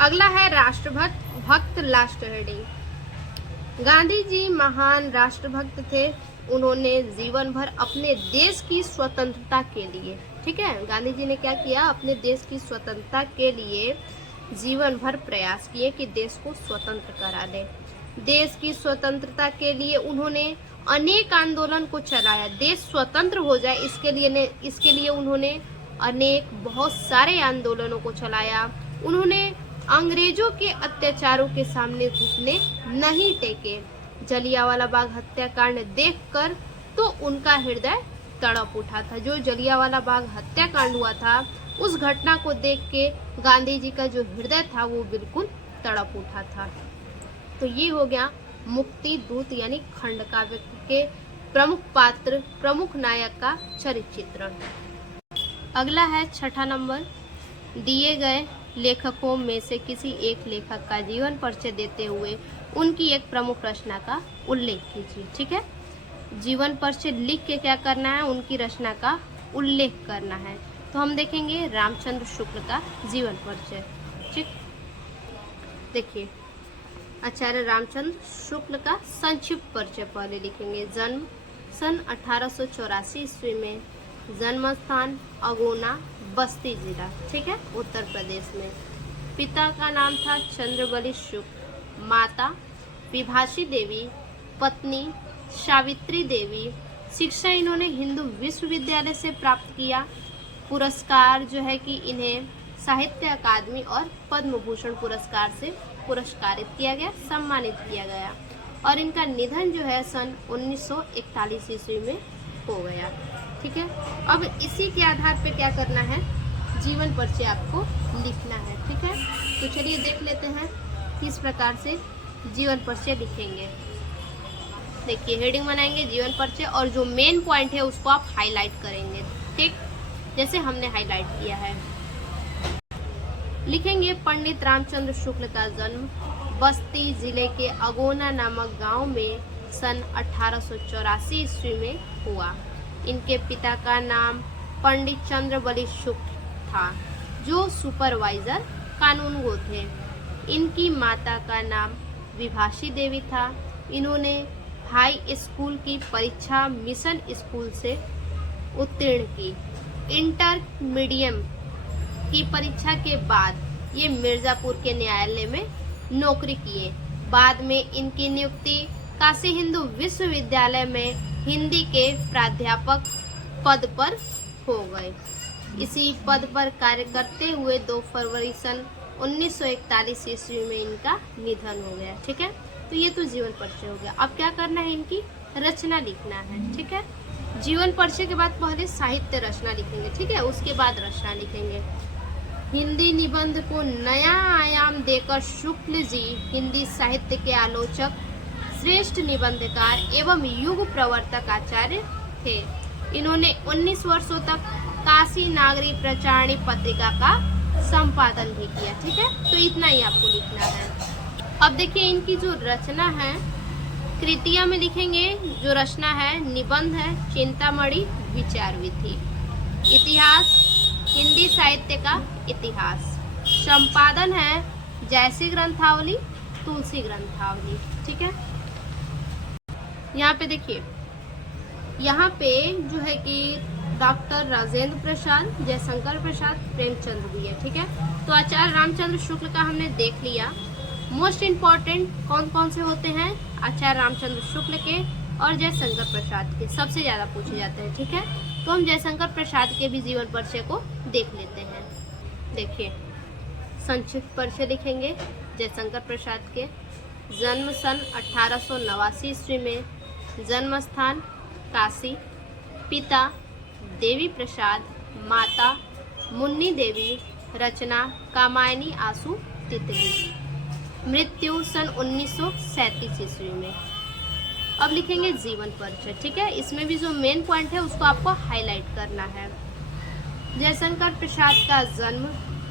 अगला है राष्ट्रभक्त लास्ट हेडिंग। गांधी जी महान राष्ट्रभक्त थे। उन्होंने जीवन भर अपने देश की स्वतंत्रता के लिए, ठीक है, गांधी जी ने क्या किया, अपने देश की स्वतंत्रता के लिए जीवन भर प्रयास किए कि देश को स्वतंत्र करा दे। देश की स्वतंत्रता के लिए उन्होंने अनेक आंदोलन को चलाया। देश स्वतंत्र हो जाए इसके लिए उन्होंने बहुत सारे आंदोलनों को चलाया। उन्होंने अंग्रेजों के अत्याचारों के सामने घुटने नहीं टेके। जलियांवाला बाग हत्याकांड देखकर तो उनका हृदय तड़प उठा था। जो जलियांवाला बाग हत्याकांड हुआ था उस घटना को देख के गांधी जी का जो हृदय था वो बिल्कुल तड़प उठा था। तो ये हो गया मुक्ति दूत यानी खंड काव्य के प्रमुख पात्र, प्रमुख नायक का चरित्र चित्रण। अगला है 6ठा नंबर, दिए गए लेखकों में से किसी एक लेखक का जीवन परिचय देते हुए उनकी एक प्रमुख रचना का उल्लेख कीजिए। ठीक है, जीवन परिचय लिख के क्या करना है, उनकी रचना का उल्लेख करना है। तो हम देखेंगे रामचंद्र शुक्ल का जीवन परिचय। ठीक, देखिए आचार्य रामचंद्र शुक्ल का संक्षिप्त परिचय पहले लिखेंगे। जन्म सन 1884 ईस्वी में, जन्म स्थान अगोना बस्ती जिला, ठीक है, उत्तर प्रदेश में। पिता का नाम था चंद्रबली शुक्ल, माता विभाषी देवी, पत्नी सावित्री देवी। शिक्षा इन्होंने हिंदू विश्वविद्यालय से प्राप्त किया। पुरस्कार जो है कि इन्हें साहित्य अकादमी और पद्म भूषण पुरस्कार से पुरस्कारित किया गया, सम्मानित किया गया। और इनका निधन जो है सन 1941 ईस्वी में हो गया। ठीक है, अब इसी के आधार पे क्या करना है, जीवन परिचय आपको लिखना है। ठीक है, तो चलिए देख लेते हैं किस प्रकार से जीवन परिचय लिखेंगे। देखिए हेडिंग बनाएंगे जीवन परिचय और जो मेन पॉइंट है उसको आप हाईलाइट करेंगे। ठीक, जैसे हमने हाईलाइट किया है। लिखेंगे पंडित रामचंद्र शुक्ल का जन्म बस्ती जिले के अगोना नामक गांव में सन 1884 ईस्वी में हुआ। इनके पिता का नाम पंडित चंद्रबली शुक्ल था जो सुपरवाइजर कानूनगो थे। इनकी माता का नाम विभाषी देवी था। इन्होंने हाई स्कूल की परीक्षा मिशन स्कूल से उत्तीर्ण की। इंटरमीडिएट की परीक्षा के बाद ये मिर्जापुर के न्यायालय में नौकरी किए। बाद में इनकी नियुक्ति काशी हिंदू विश्वविद्यालय में हिंदी के प्राध्यापक पद पर हो गए। इसी पद पर कार्य करते हुए 2 फरवरी सन 1941 ईस्वी में इनका निधन हो गया। ठीक है, तो ये तो जीवन परिचय हो गया। अब क्या करना है, इनकी रचना लिखना है। ठीक है, जीवन परिचय के बाद पहले साहित्य रचना लिखेंगे। ठीक है, उसके बाद रचना लिखेंगे। हिंदी निबंध को नया आयाम देकर शुक्ल जी हिंदी साहित्य के आलोचक, श्रेष्ठ निबंधकार एवं युग प्रवर्तक आचार्य थे। इन्होंने 19 वर्षों तक काशी नागरी प्रचारणी पत्रिका का संपादन भी किया। ठीक है, तो इतना ही आपको लिखना है। अब देखिए इनकी जो रचना है, कृतियां में लिखेंगे जो रचना है, निबंध है चिंतामणि विचार विधि, इतिहास हिंदी साहित्य का इतिहास, संपादन है जैसी ग्रंथावली तुलसी ग्रंथावली। ठीक है, यहाँ पे देखिए, यहाँ पे जो है कि डॉक्टर राजेंद्र प्रसाद, जयशंकर प्रसाद, प्रेमचंद भी है। ठीक है, तो आचार्य रामचंद्र शुक्ल का हमने देख लिया। मोस्ट इम्पॉर्टेंट कौन कौन से होते हैं? आचार्य रामचंद्र शुक्ल के और जयशंकर प्रसाद के सबसे ज़्यादा पूछे जाते हैं। ठीक है, तो हम जयशंकर प्रसाद के भी जीवन परिचय को देख लेते हैं। देखिए, संक्षिप्त परिचय लिखेंगे जयशंकर प्रसाद के। जन्म सन 1889 ईस्वी में, जन्म स्थान काशी, पिता देवी प्रसाद, माता मुन्नी देवी, रचना कामायनी आंसू तितली, मृत्यु सन 1937 ईस्वी में। अब लिखेंगे जीवन परिचय। ठीक है, इसमें भी जो मेन पॉइंट है उसको आपको हाईलाइट करना है। जयशंकर प्रसाद का जन्म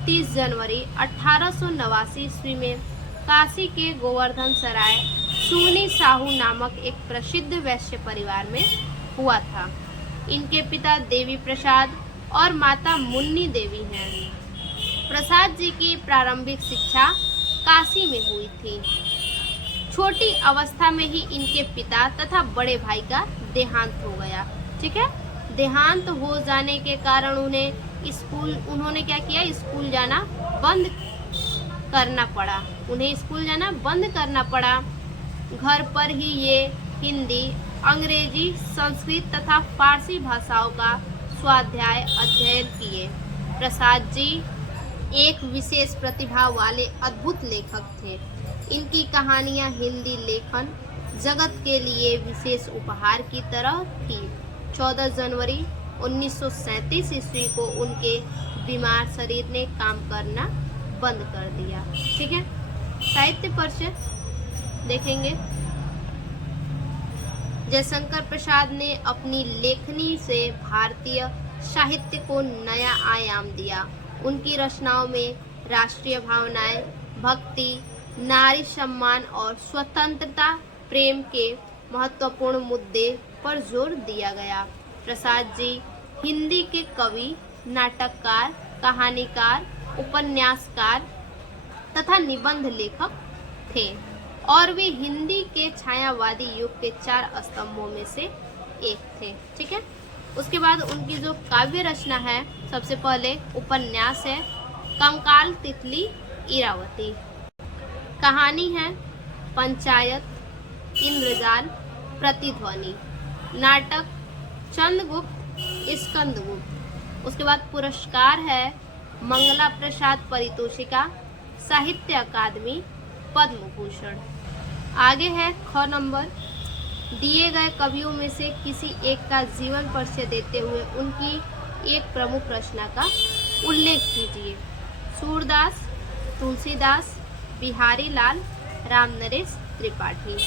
30 जनवरी 1889 ईस्वी में काशी के गोवर्धन सराय सूनी साहू नामक एक प्रसिद्ध वैश्य परिवार में हुआ था। इनके पिता देवी प्रसाद और माता मुन्नी देवी हैं। प्रसाद जी की प्रारंभिक शिक्षा काशी में हुई थी। छोटी अवस्था में ही इनके पिता तथा बड़े भाई का देहांत हो गया। ठीक है, देहांत हो जाने के कारण उन्होंने क्या किया, स्कूल जाना बंद करना पड़ा। उन्हें स्कूल जाना बंद करना पड़ा। घर पर ही ये हिंदी, अंग्रेजी, संस्कृत तथा फारसी भाषाओं का स्वाध्याय अध्ययन किए। प्रसाद जी एक विशेष प्रतिभा वाले अद्भुत लेखक थे। इनकी कहानियां हिंदी लेखन जगत के लिए विशेष उपहार की तरह थी। 14 जनवरी 1937 ईस्वी को उनके बीमार शरीर ने काम करना बंद कर दिया। ठीक है, साहित्य परिचय देखेंगे। जयशंकर प्रसाद ने अपनी लेखनी से भारतीय साहित्य को नया आयाम दिया। उनकी रचनाओं में राष्ट्रीय भावनाएं, भक्ति, नारी सम्मान और स्वतंत्रता, प्रेम के महत्वपूर्ण मुद्दे पर जोर दिया गया। प्रसाद जी हिंदी के कवि, नाटककार, कहानीकार, उपन्यासकार तथा निबंध लेखक थे और वे हिंदी के छायावादी युग के 4 स्तंभों में से एक थे। ठीक है, उसके बाद उनकी जो काव्य रचना है, सबसे पहले उपन्यास है कंकाल तितली इरावती, कहानी है पंचायत, इंद्रजाल, प्रतिध्वनि, नाटक चंद्रगुप्त, स्कंदगुप्त। उसके बाद पुरस्कार है मंगला प्रसाद पारितोषिका, साहित्य अकादमी, पद्म भूषण। आगे है ख नंबर, दिए गए कवियों में से किसी एक का जीवन परिचय देते हुए उनकी एक प्रमुख रचना का उल्लेख कीजिए। सूरदास, तुलसीदास, बिहारी लाल, रामनरेश त्रिपाठी।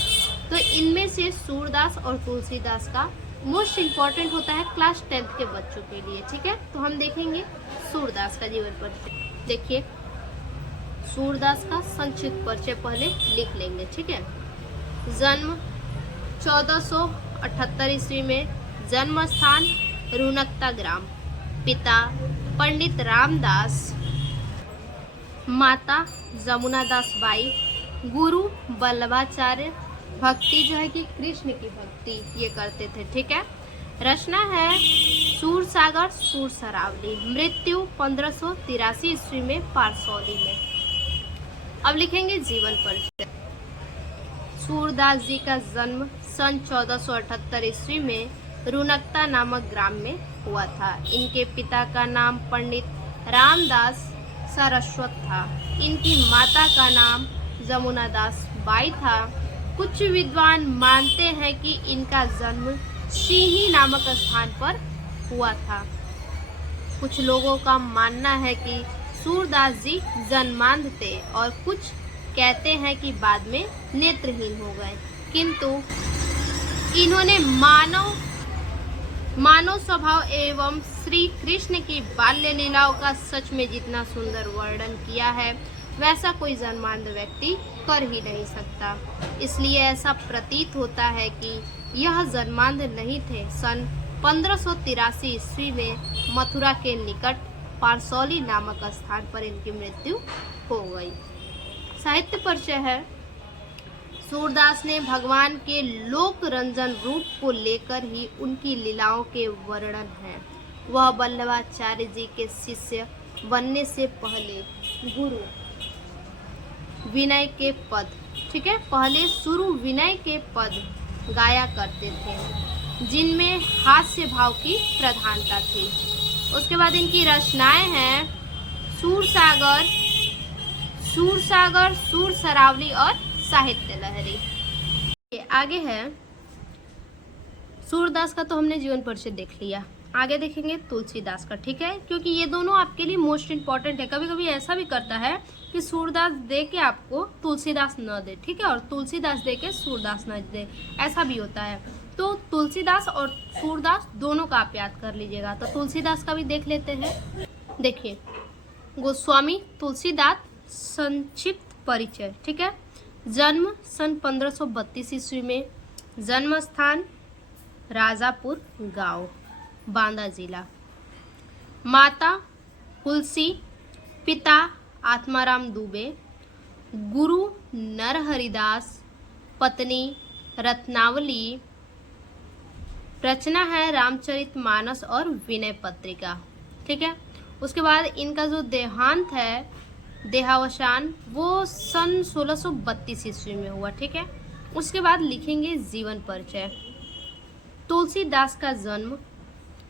तो इनमें से सूरदास और तुलसीदास का मोस्ट इम्पॉर्टेंट होता है क्लास 10th के बच्चों के लिए। ठीक है, तो हम देखेंगे सूरदास का जीवन परिचय। देखिए, सूरदास का संक्षिप्त परिचय पहले लिख लेंगे। ठीक है, जन्म 1478 ईस्वी में, जन्म स्थान रुनकता ग्राम, पिता पंडित रामदास, माता जमुना दास बाई, गुरु वल्लभाचार्य। भक्ति जो है कि कृष्ण की भक्ति ये करते थे। ठीक है, रचना है सूरसागर सूर सरावली, मृत्यु 1583 ईस्वी में पारसौली में। अब लिखेंगे जीवन परिचय। सूरदास जी का जन्म सन 1478 ईस्वी में रुनकता नामक ग्राम में हुआ था। इनके पिता का नाम पंडित रामदास सरस्वत था। इनकी माता का नाम जमुना दास बाई था। कुछ विद्वान मानते हैं कि इनका जन्म सिंही नामक स्थान पर हुआ था। कुछ लोगों का मानना है कि सूरदास जी जन्मांध थे और कुछ कहते हैं कि बाद में नेत्रहीन हो गए, किंतु इन्होंने मानव स्वभाव एवं श्री कृष्ण की बाल्य लीलाओं का सच में जितना सुंदर वर्णन किया है वैसा कोई जन्मांध व्यक्ति कर ही नहीं सकता। इसलिए ऐसा प्रतीत होता है कि यह जन्मांध नहीं थे। सन 1583 ईस्वी में मथुरा के निकट पारसौली नामक स्थान पर इनकी मृत्यु हो गई। साहित्य परिचय है। सूरदास ने भगवान के लोक रंजन रूप को लेकर ही उनकी लीलाओं के वर्णन है। वह वल्लभाचार्य जी के शिष्य बनने से पहले गुरु विनय के पद, ठीक है, पहले शुरू विनय के पद गाया करते थे, जिनमें हास्य भाव की प्रधानता थी। उसके बाद इनकी रचनाएं हैं सूरसागर, सूर सरावली और साहित्य लहरी। आगे है सूरदास का, तो हमने जीवन परिचय देख लिया। आगे देखेंगे तुलसीदास का, ठीक है, क्योंकि ये दोनों आपके लिए मोस्ट इम्पॉर्टेंट है। कभी कभी ऐसा भी करता है कि सूरदास दे के आपको तुलसीदास न दे, ठीक है, और तुलसीदास दे के सूरदास न दे, ऐसा भी होता है। तो तुलसीदास और सूरदास दोनों का आप याद कर लीजिएगा। तो तुलसीदास का भी देख लेते हैं। देखिए, गोस्वामी तुलसीदास संक्षिप्त परिचय, ठीक है। जन्म सन 1532 ईस्वी में, जन्म स्थान राजापुर गांव, बांदा जिला। माता तुलसी, पिता आत्माराम दुबे, गुरु नरहरिदास, पत्नी रत्नावली। रचना है रामचरितमानस और विनय पत्रिका, ठीक है। उसके बाद इनका जो देहांत है, देहावसान, वो सन 1632 ईस्वी में हुआ, ठीक है। उसके बाद लिखेंगे जीवन परिचय। तुलसीदास का जन्म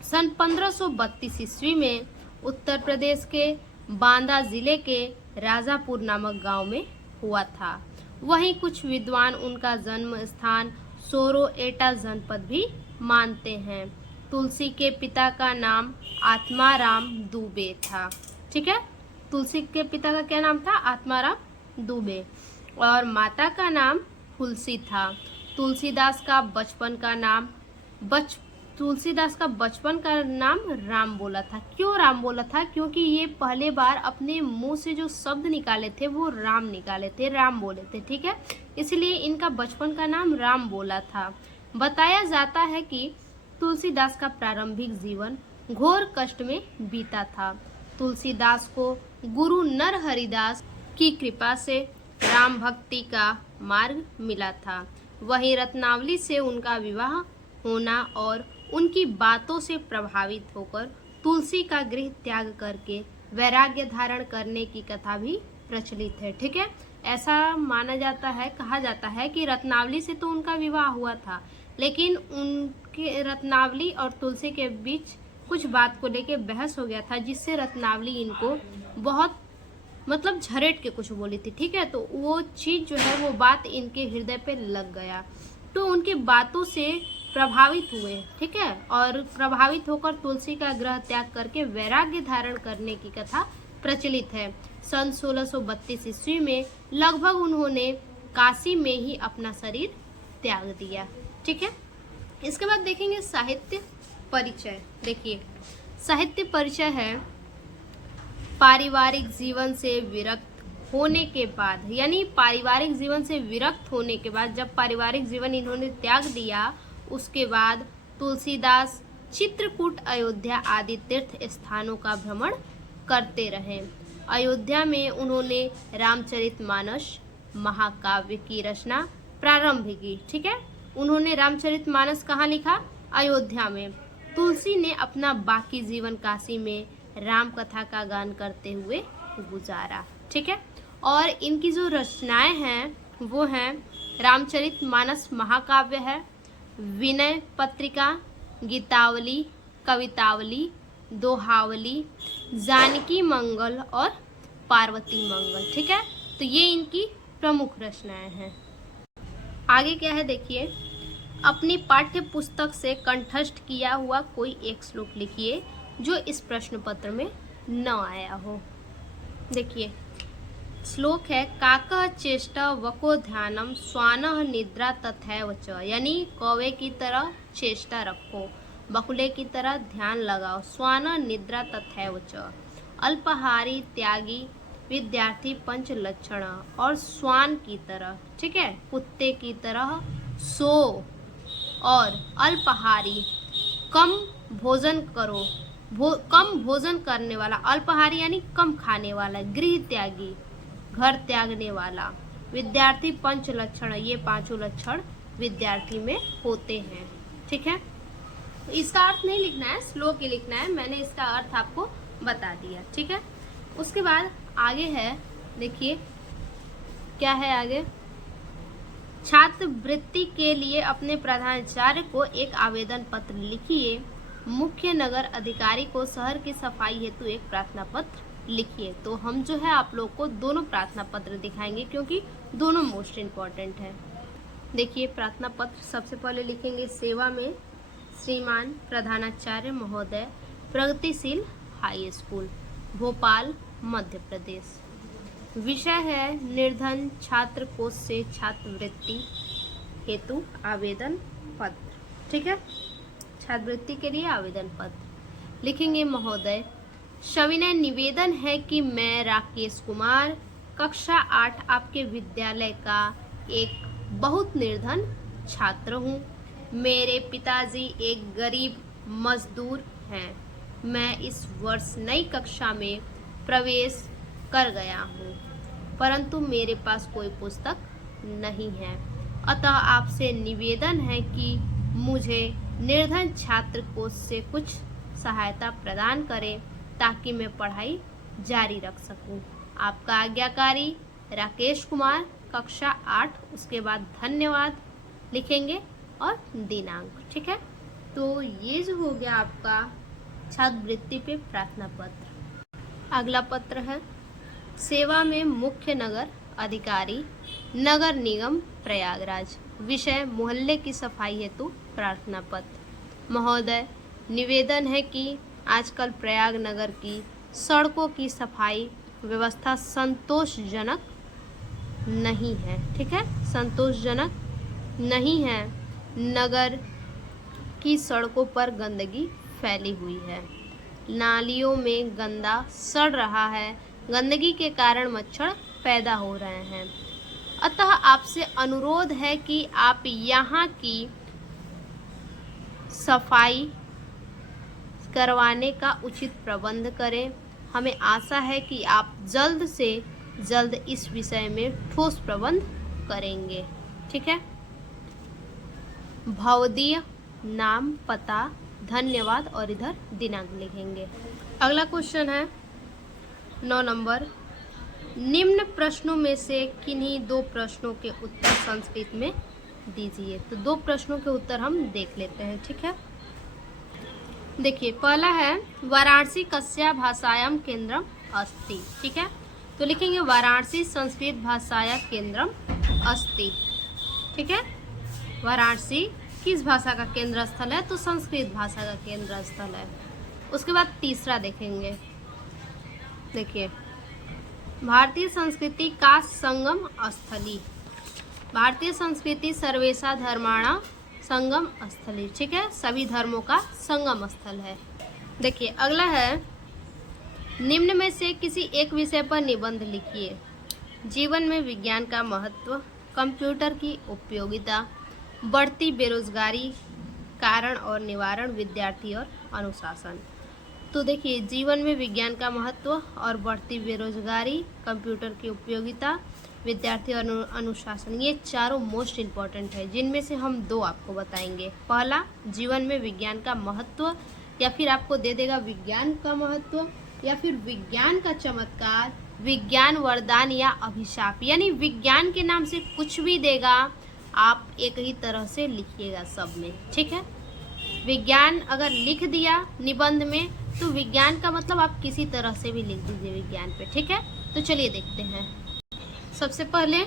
सन 1532 ईस्वी में उत्तर प्रदेश के बांदा जिले के राजापुर नामक गांव में हुआ था। वहीं कुछ विद्वान उनका जन्म स्थान सोरोएटा जनपद भी मानते हैं। तुलसी के पिता का नाम आत्माराम दुबे था, ठीक है। तुलसी के पिता का क्या नाम था? आत्माराम दुबे। और माता का नाम तुलसी था। तुलसीदास का बचपन का नाम राम बोला था। क्यों राम बोला था? क्योंकि ये पहले बार अपने मुंह से जो शब्द निकाले थे वो राम निकाले थे, राम बोले थे, ठीक है। इसलिए इनका बचपन का नाम राम बोला था। बताया जाता है कि तुलसीदास का प्रारंभिक जीवन घोर कष्ट में बीता था। तुलसीदास को गुरु नरहरिदास की कृपा से राम भक्ति का मार्ग मिला था। वहीं रत्नावली से उनका विवाह होना और उनकी बातों से प्रभावित होकर तुलसी का गृह त्याग करके वैराग्य धारण करने की कथा भी प्रचलित है, ठीक है। ऐसा माना जाता है, कहा जाता है कि रत्नावली से तो उनका विवाह हुआ था, लेकिन उनके रत्नावली और तुलसी के बीच कुछ बात को लेके बहस हो गया था, जिससे रत्नावली इनको बहुत झरेट के कुछ बोली थी, ठीक है। तो वो चीज़ जो है, वो बात इनके हृदय पे लग गया, तो उनकी बातों से प्रभावित हुए, ठीक है। और प्रभावित होकर तुलसी का गृह त्याग करके वैराग्य धारण करने की कथा प्रचलित है। सन 1632 ईस्वी में लगभग उन्होंने काशी में ही अपना शरीर त्याग दिया, ठीक है। इसके बाद देखेंगे साहित्य परिचय। देखिए, साहित्य परिचय है पारिवारिक जीवन से विरक्त होने के बाद, यानी पारिवारिक जीवन से विरक्त होने के बाद, जब पारिवारिक जीवन इन्होंने त्याग दिया, उसके बाद तुलसीदास चित्रकूट, अयोध्या आदि तीर्थ स्थानों का भ्रमण करते रहे। अयोध्या में उन्होंने रामचरितमानस महाकाव्य की रचना प्रारंभ की, ठीक है। उन्होंने रामचरितमानस कहाँ लिखा? अयोध्या में। तुलसी ने अपना बाकी जीवन काशी में राम कथा का गान करते हुए गुजारा, ठीक है। और इनकी जो रचनाएं हैं वो हैं रामचरितमानस महाकाव्य है, विनय पत्रिका, गीतावली, कवितावली, दोहावली, जानकी मंगल और पार्वती मंगल, ठीक है। तो ये इनकी प्रमुख रचनाएं हैं। आगे क्या है देखिए, अपनी पाठ्य पुस्तक से कंठस्थ किया हुआ कोई एक श्लोक लिखिए जो इस प्रश्न पत्र में न आया हो। देखिए, श्लोक है काकः चेष्टा वको ध्यानम स्वानः निद्रा तथैव च, यानी कौवे की तरह चेष्टा रखो, बकुले की तरह ध्यान लगाओ, स्वानः निद्रा तथैव च। अल्पाहारी त्यागी विद्यार्थी पंच लक्षण और श्वान की तरह, ठीक है, कुत्ते की तरह सो और अल्पाहारी कम भोजन करो, कम भोजन करने वाला, अल्पाहारी यानी कम खाने वाला, गृह त्यागी घर त्यागने वाला, विद्यार्थी पंच लक्षण, ये पांचों लक्षण विद्यार्थी में होते हैं, ठीक है। इसका अर्थ नहीं लिखना है, स्लो के लिखना है, मैंने इसका अर्थ आपको बता दिया, ठीक है। उसके बाद आगे है, देखिए क्या है आगे, छात्रवृत्ति के लिए अपने प्रधानाचार्य को एक आवेदन पत्र लिखिए, मुख्य नगर अधिकारी को शहर की सफाई हेतु एक प्रार्थना पत्र लिखिए। तो हम जो है आप लोग को दोनों प्रार्थना पत्र दिखाएंगे क्योंकि दोनों मोस्ट इम्पॉर्टेंट है। देखिए प्रार्थना पत्र सबसे पहले लिखेंगे, सेवा में श्रीमान प्रधानाचार्य महोदय, प्रगतिशील हाई स्कूल, भोपाल मध्य प्रदेश। विषय है निर्धन छात्र कोष से छात्रवृत्ति हेतु आवेदन पत्र, ठीक है, छात्रवृत्ति के लिए आवेदन पत्र लिखेंगे। महोदय, सविनय निवेदन है कि मैं राकेश कुमार कक्षा 8 आपके विद्यालय का एक बहुत निर्धन छात्र हूँ। मेरे पिताजी एक गरीब मजदूर हैं। मैं इस वर्ष नई कक्षा में प्रवेश कर गया हूँ, परंतु मेरे पास कोई पुस्तक नहीं है, अतः आपसे निवेदन है कि मुझे निर्धन छात्र कोष से कुछ सहायता प्रदान करें ताकि मैं पढ़ाई जारी रख सकूं। आपका आज्ञाकारी राकेश कुमार, कक्षा 8, उसके बाद धन्यवाद लिखेंगे और दिनांक, ठीक है। तो ये जो हो गया आपका छात्रवृत्ति पे प्रार्थना पत्र। अगला पत्र है, सेवा में मुख्य नगर अधिकारी, नगर निगम प्रयागराज। विषय मोहल्ले की सफाई हेतु प्रार्थना पत्र। महोदय, निवेदन है कि आजकल प्रयाग नगर की सड़कों की सफाई व्यवस्था संतोषजनक नहीं है, ठीक है, संतोषजनक नहीं है। नगर की सड़कों पर गंदगी फैली हुई है, नालियों में गंदा सड़ रहा है, गंदगी के कारण मच्छर पैदा हो रहे हैं। अतः आपसे अनुरोध है कि आप यहाँ की सफाई करवाने का उचित प्रबंध करें। हमें आशा है कि आप जल्द से जल्द इस विषय में ठोस प्रबंध करेंगे, ठीक है। भवदीय नाम, पता, धन्यवाद और इधर दिनांक लिखेंगे। अगला क्वेश्चन है 9 नंबर, निम्न प्रश्नों में से किन्हीं 2 प्रश्नों के उत्तर संस्कृत में दीजिए। तो 2 प्रश्नों के उत्तर हम देख लेते हैं, ठीक है। देखिए पहला है, वाराणसी कस्या भाषायां केंद्रम अस्ति, ठीक है। तो लिखेंगे वाराणसी संस्कृत भाषाया केंद्रम अस्ति, ठीक है। वाराणसी किस भाषा का केंद्र स्थल है? तो संस्कृत भाषा का केंद्र स्थल है। उसके बाद तीसरा देखेंगे, देखिए भारतीय संस्कृति का संगम स्थली, भारतीय संस्कृति सर्वेशा धर्माणा संगम स्थली, ठीक है, सभी धर्मों का संगम स्थल है। देखिए अगला है, निम्न में से किसी एक विषय पर निबंध लिखिए। जीवन में विज्ञान का महत्व, कंप्यूटर की उपयोगिता, बढ़ती बेरोजगारी, कारण और निवारण, विद्यार्थी और अनुशासन। तो देखिए जीवन में विज्ञान का महत्व और बढ़ती बेरोजगारी, कंप्यूटर की उपयोगिता, विद्यार्थी और अनुशासन, ये चारों मोस्ट इम्पॉर्टेंट है, जिनमें से हम 2 आपको बताएंगे। पहला जीवन में विज्ञान का महत्व, या फिर आपको दे देगा विज्ञान का महत्व, या फिर विज्ञान का चमत्कार, विज्ञान वरदान या अभिशाप, यानी विज्ञान के नाम से कुछ भी देगा आप एक ही तरह से लिखिएगा सब में, ठीक है। विज्ञान अगर लिख दिया निबंध में तो विज्ञान का मतलब आप किसी तरह से भी लिख दीजिए विज्ञान पे, ठीक है। तो चलिए देखते हैं। सबसे पहले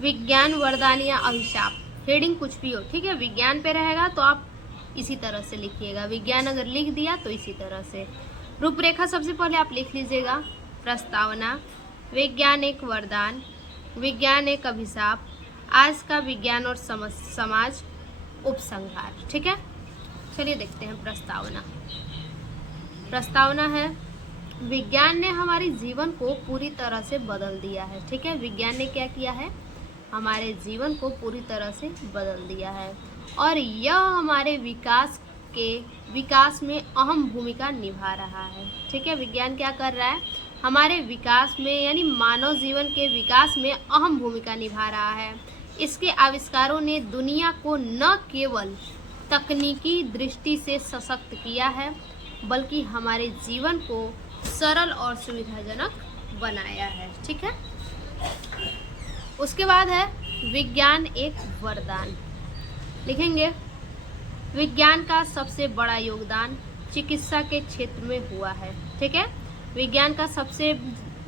विज्ञान वरदान या अभिशाप, हेडिंग कुछ भी हो, ठीक है, विज्ञान पे रहेगा तो आप इसी तरह से लिखिएगा। विज्ञान अगर लिख दिया तो इसी तरह से। रूपरेखा सबसे पहले आप लिख लीजिएगा। प्रस्तावना, विज्ञान एक वरदान, विज्ञान एक अभिशाप, आज का विज्ञान और समाज, उपसंहार, ठीक है। चलिए देखते हैं प्रस्तावना। प्रस्तावना है, विज्ञान ने हमारे जीवन को पूरी तरह से बदल दिया है। ठीक है, विज्ञान ने क्या किया है, हमारे जीवन को पूरी तरह से बदल दिया है और यह हमारे विकास में अहम भूमिका निभा रहा है। ठीक है, विज्ञान क्या कर रहा है, हमारे विकास में यानी मानव जीवन के विकास में अहम भूमिका निभा रहा है। इसके आविष्कारों ने दुनिया को न केवल तकनीकी दृष्टि से सशक्त किया है बल्कि हमारे जीवन को सरल और सुविधाजनक बनाया है। ठीक है, उसके बाद है विज्ञान एक वरदान। लिखेंगे, विज्ञान का सबसे बड़ा योगदान चिकित्सा के क्षेत्र में हुआ है। ठीक है, विज्ञान का सबसे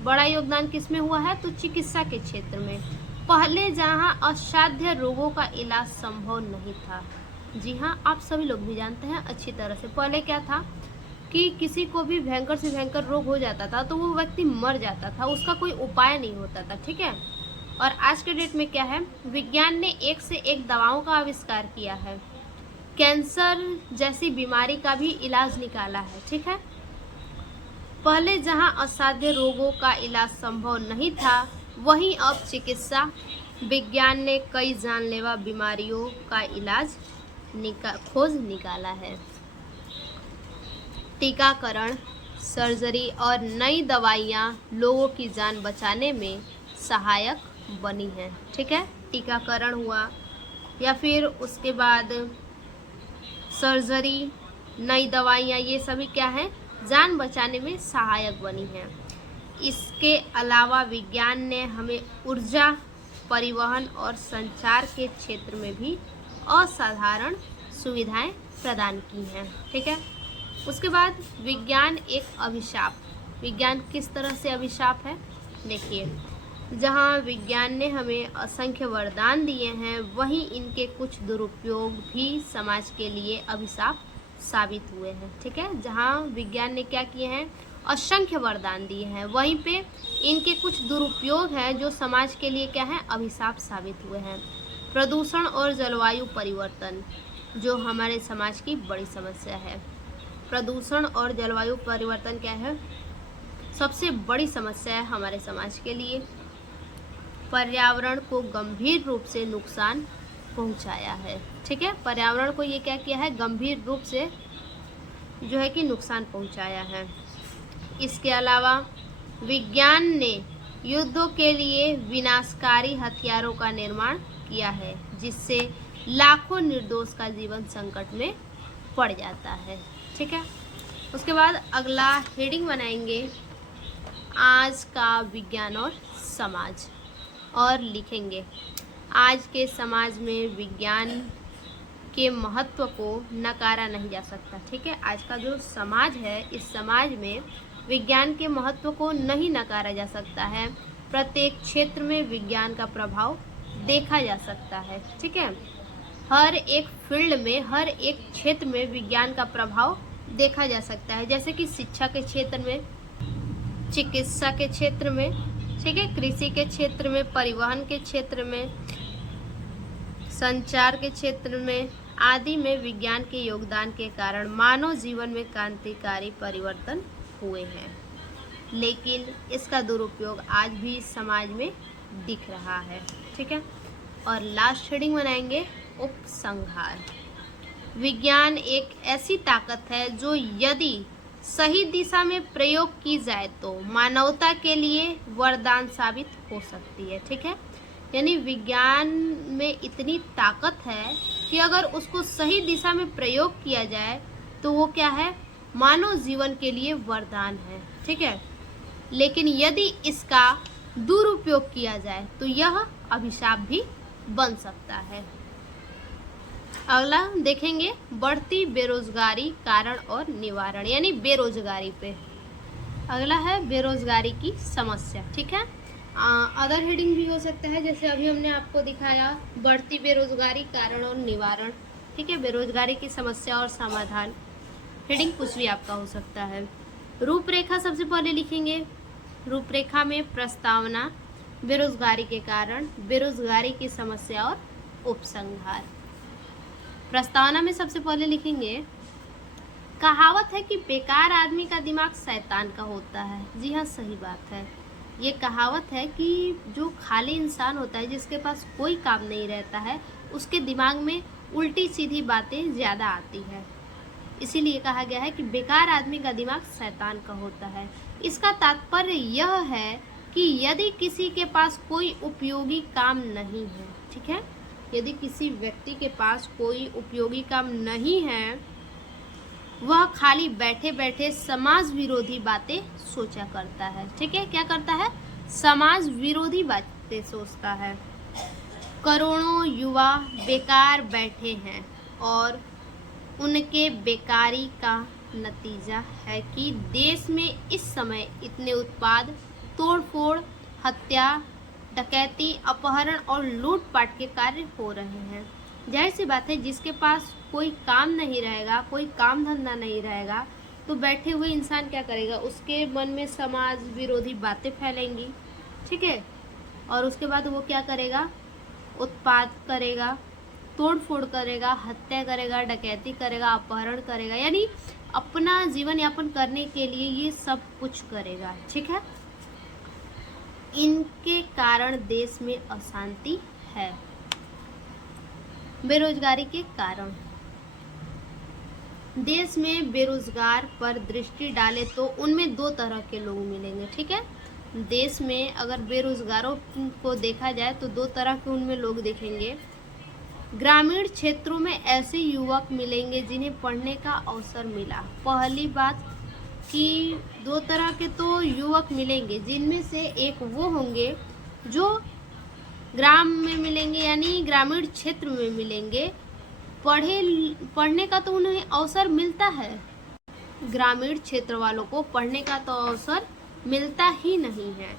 बड़ा योगदान किस में हुआ है, तो चिकित्सा के क्षेत्र में। पहले जहां असाध्य रोगों का इलाज संभव नहीं था, जी हाँ, आप सभी लोग भी जानते हैं अच्छी तरह से, पहले क्या था कि किसी को भी भयंकर से भयंकर रोग हो जाता था तो वो व्यक्ति मर जाता था, उसका कोई उपाय नहीं होता था। ठीक है, और आज के डेट में क्या है, विज्ञान ने एक से एक दवाओं का आविष्कार किया है, कैंसर जैसी बीमारी का भी इलाज निकाला है। ठीक है, पहले जहां असाध्य रोगों का इलाज संभव नहीं था, वहीं अब चिकित्सा विज्ञान ने कई जानलेवा बीमारियों का इलाज खोज निकाला है। टीकाकरण, सर्जरी और नई दवाइयाँ लोगों की जान बचाने में सहायक बनी हैं। ठीक है, टीकाकरण हुआ या फिर उसके बाद सर्जरी, नई दवाइयाँ, ये सभी क्या है, जान बचाने में सहायक बनी हैं। इसके अलावा विज्ञान ने हमें ऊर्जा, परिवहन और संचार के क्षेत्र में भी असाधारण सुविधाएं प्रदान की हैं। ठीक है, उसके बाद विज्ञान एक अभिशाप। विज्ञान किस तरह से अभिशाप है, देखिए, जहाँ विज्ञान ने हमें असंख्य वरदान दिए हैं, वहीं इनके कुछ दुरुपयोग भी समाज के लिए अभिशाप साबित हुए हैं। ठीक है, जहाँ विज्ञान ने क्या किए हैं, असंख्य वरदान दिए हैं, वहीं पे इनके कुछ दुरुपयोग हैं जो समाज के लिए क्या है, अभिशाप साबित हुए हैं। प्रदूषण और जलवायु परिवर्तन जो हमारे समाज की बड़ी समस्या है। प्रदूषण और जलवायु परिवर्तन क्या है, सबसे बड़ी समस्या है हमारे समाज के लिए। पर्यावरण को गंभीर रूप से नुकसान पहुंचाया है। ठीक है, पर्यावरण को ये क्या किया है, गंभीर रूप से जो है कि नुकसान पहुंचाया है। इसके अलावा विज्ञान ने युद्धों के लिए विनाशकारी हथियारों का निर्माण किया है, जिससे लाखों निर्दोष का जीवन संकट में पड़ जाता है। ठीक है, उसके बाद अगला हेडिंग बनाएंगे, आज का विज्ञान और समाज, और लिखेंगे, आज के समाज में विज्ञान के महत्व को नकारा नहीं जा सकता। ठीक है, आज का जो समाज है, इस समाज में विज्ञान के महत्व को नहीं नकारा जा सकता है। प्रत्येक क्षेत्र में विज्ञान का प्रभाव देखा जा सकता है। ठीक है, हर एक फील्ड में, हर एक क्षेत्र में विज्ञान का प्रभाव देखा जा सकता है, जैसे कि शिक्षा के क्षेत्र में, चिकित्सा के क्षेत्र में, ठीक है, कृषि के क्षेत्र में, परिवहन के क्षेत्र में, संचार के क्षेत्र में आदि में विज्ञान के योगदान के कारण मानव जीवन में क्रांतिकारी परिवर्तन हुए हैं। लेकिन इसका दुरुपयोग आज भी समाज में दिख रहा है। ठीक है, और लास्ट हेडिंग बनाएंगे, उपसंहार। विज्ञान एक ऐसी ताकत है जो यदि सही दिशा में प्रयोग की जाए तो मानवता के लिए वरदान साबित हो सकती है। ठीक है, यानी विज्ञान में इतनी ताकत है कि अगर उसको सही दिशा में प्रयोग किया जाए तो वो क्या है, मानव जीवन के लिए वरदान है। ठीक है, लेकिन यदि इसका दुरुपयोग किया जाए तो यह अभिशाप भी बन सकता है। अगला देखेंगे, बढ़ती बेरोजगारी कारण और निवारण, यानी बेरोजगारी पे। अगला है बेरोजगारी की समस्या। ठीक है, अदर हेडिंग भी हो सकता है, जैसे अभी हमने आपको दिखाया, बढ़ती बेरोजगारी कारण और निवारण। ठीक है, बेरोजगारी की समस्या और समाधान, हेडिंग कुछ भी आपका हो सकता है। रूपरेखा सबसे पहले लिखेंगे, रूपरेखा में प्रस्तावना, बेरोजगारी के कारण, बेरोजगारी की समस्या और उपसंहार। प्रस्तावना में सबसे पहले लिखेंगे, कहावत है कि बेकार आदमी का दिमाग शैतान का होता है। जी हाँ, सही बात है। ये कहावत है कि जो खाली इंसान होता है, जिसके पास कोई काम नहीं रहता है, उसके दिमाग में उल्टी सीधी बातें ज़्यादा आती है। इसीलिए कहा गया है कि बेकार आदमी का दिमाग शैतान का होता है। इसका तात्पर्य यह है कि यदि किसी के पास कोई उपयोगी काम नहीं है, ठीक है, यदि किसी व्यक्ति के पास कोई उपयोगी काम नहीं है, वह खाली बैठे बैठे समाज विरोधी बातें सोचा करता है। ठीक है, क्या करता है? समाज विरोधी बातें सोचता है। करोड़ों युवा बेकार बैठे हैं और उनके बेकारी का नतीजा है कि देश में इस समय इतने उत्पाद, तोड़फोड़, हत्या, डकैती, अपहरण और लूटपाट के कार्य हो रहे हैं। जाहिर सी बात है, जिसके पास कोई काम नहीं रहेगा, कोई काम धंधा नहीं रहेगा, तो बैठे हुए इंसान क्या करेगा? उसके मन में समाज विरोधी बातें फैलेंगी, ठीक है, और उसके बाद वो क्या करेगा? उत्पात करेगा, तोड़ फोड़ करेगा, हत्या करेगा, डकैती करेगा, अपहरण करेगा, यानी अपना जीवन यापन करने के लिए ये सब कुछ करेगा। ठीक है, इनके कारण देश में अशांति है। बेरोजगारी के कारण देश में बेरोजगार पर दृष्टि डालें तो उनमें दो तरह के लोग मिलेंगे। ठीक है, देश में अगर बेरोजगारों को देखा जाए तो दो तरह के उनमें लोग देखेंगे। ग्रामीण क्षेत्रों में ऐसे युवक मिलेंगे जिन्हें पढ़ने का अवसर मिला। पहली बात कि दो तरह के तो युवक मिलेंगे, जिनमें से एक वो होंगे जो ग्राम में मिलेंगे, यानी ग्रामीण क्षेत्र में मिलेंगे। पढ़ने का तो उन्हें अवसर मिलता है, ग्रामीण क्षेत्र वालों को पढ़ने का तो अवसर मिलता ही नहीं है।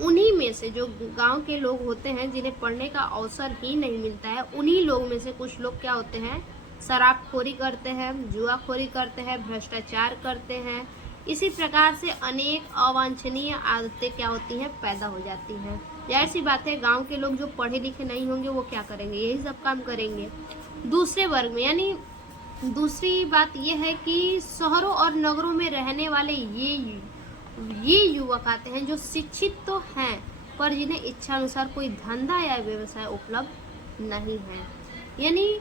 उन्हीं में से जो गांव के लोग होते हैं जिन्हें पढ़ने का अवसर ही नहीं मिलता है, उन्हीं लोग में से कुछ लोग क्या होते हैं? शराबखोरी करते हैं, जुआखोरी करते हैं, भ्रष्टाचार करते हैं। इसी प्रकार से अनेक अवांछनीय आदतें क्या होती हैं? पैदा हो जाती हैं। जाहिर सी बात है, गांव के लोग जो पढ़े लिखे नहीं होंगे वो क्या करेंगे? यही सब काम करेंगे। दूसरे वर्ग में, यानी दूसरी बात यह है कि शहरों और नगरों में रहने वाले ये युवक आते हैं जो शिक्षित तो हैं, पर जिन्हें इच्छा अनुसार कोई धंधा या व्यवसाय उपलब्ध नहीं है। यानी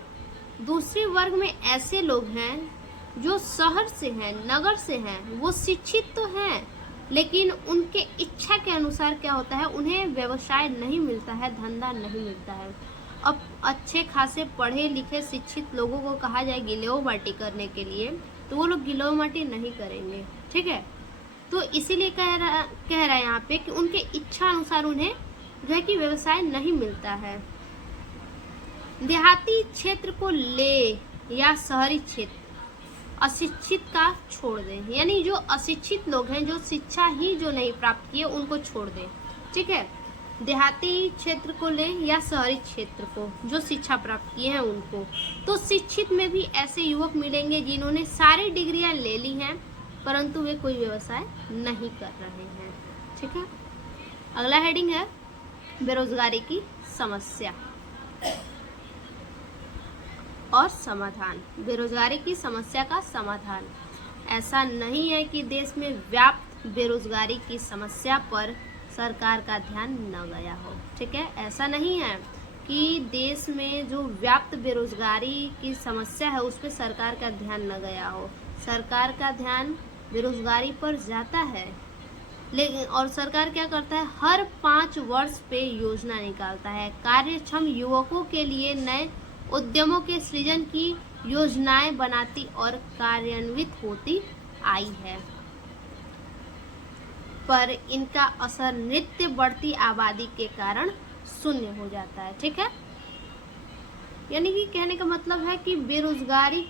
दूसरे वर्ग में ऐसे लोग हैं जो शहर से हैं, नगर से हैं, वो शिक्षित तो हैं, लेकिन उनके इच्छा के अनुसार क्या होता है? उन्हें व्यवसाय नहीं मिलता है, धंधा नहीं मिलता है। अब अच्छे खासे पढ़े लिखे शिक्षित लोगों को कहा जाए गिलोय माटी करने के लिए, तो वो लोग गिलोय माटी नहीं करेंगे। ठीक है, तो इसीलिए कह रहा है यहाँ पे कि उनके इच्छा अनुसार उन्हें जो है कि व्यवसाय नहीं मिलता है। देहाती क्षेत्र को ले या शहरी क्षेत्र, अशिक्षित का छोड़ दें, यानी जो अशिक्षित लोग हैं, जो शिक्षा ही जो नहीं प्राप्त किए, उनको छोड़ दें। ठीक है, देहाती क्षेत्र को ले या शहरी क्षेत्र को, जो शिक्षा प्राप्त किए हैं उनको। तो शिक्षित में भी ऐसे युवक मिलेंगे जिन्होंने सारी डिग्रियां ले ली हैं, परंतु वे कोई व्यवसाय नहीं कर रहे हैं। ठीक है, अगला हेडिंग है बेरोजगारी की समस्या और समाधान। बेरोजगारी की समस्या का समाधान। ऐसा नहीं है कि देश में व्याप्त बेरोजगारी की समस्या पर सरकार का ध्यान न गया हो। ठीक है, ऐसा नहीं है कि देश में जो व्याप्त बेरोजगारी की समस्या है उस पर सरकार का ध्यान न गया हो। सरकार का ध्यान बेरोजगारी पर जाता है, लेकिन और सरकार क्या करता है? हर 5 वर्ष पे योजना निकालता है। कार्यक्षम युवकों के लिए नए उद्यमों के सृजन की योजनाएं बनाती और कार्यान्वित होती आई है, पर इनका असर नित्य बढ़ती आबादी के कारण शून्य हो जाता है। ठीक है, यानी कि कहने का मतलब है कि बेरोजगारी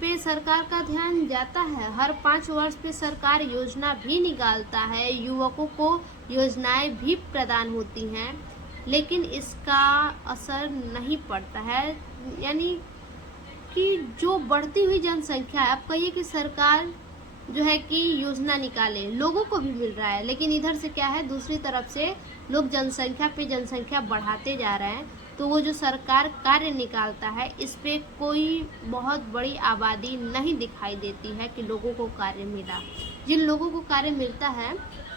पे सरकार का ध्यान जाता है। हर 5 वर्ष पे सरकार योजना भी निकालता है, युवकों को योजनाएं भी प्रदान होती हैं, लेकिन इसका असर नहीं पड़ता है। यानी कि जो बढ़ती हुई जनसंख्या है, आप कहिए कि सरकार जो है कि योजना निकाले, लोगों को भी मिल रहा है, लेकिन इधर से क्या है? दूसरी तरफ से लोग जनसंख्या पे जनसंख्या बढ़ाते जा रहे हैं, तो वो जो सरकार कार्य निकालता है इस पे कोई बहुत बड़ी आबादी नहीं दिखाई देती है कि लोगों को कार्य मिला। जिन लोगों को कार्य मिलता है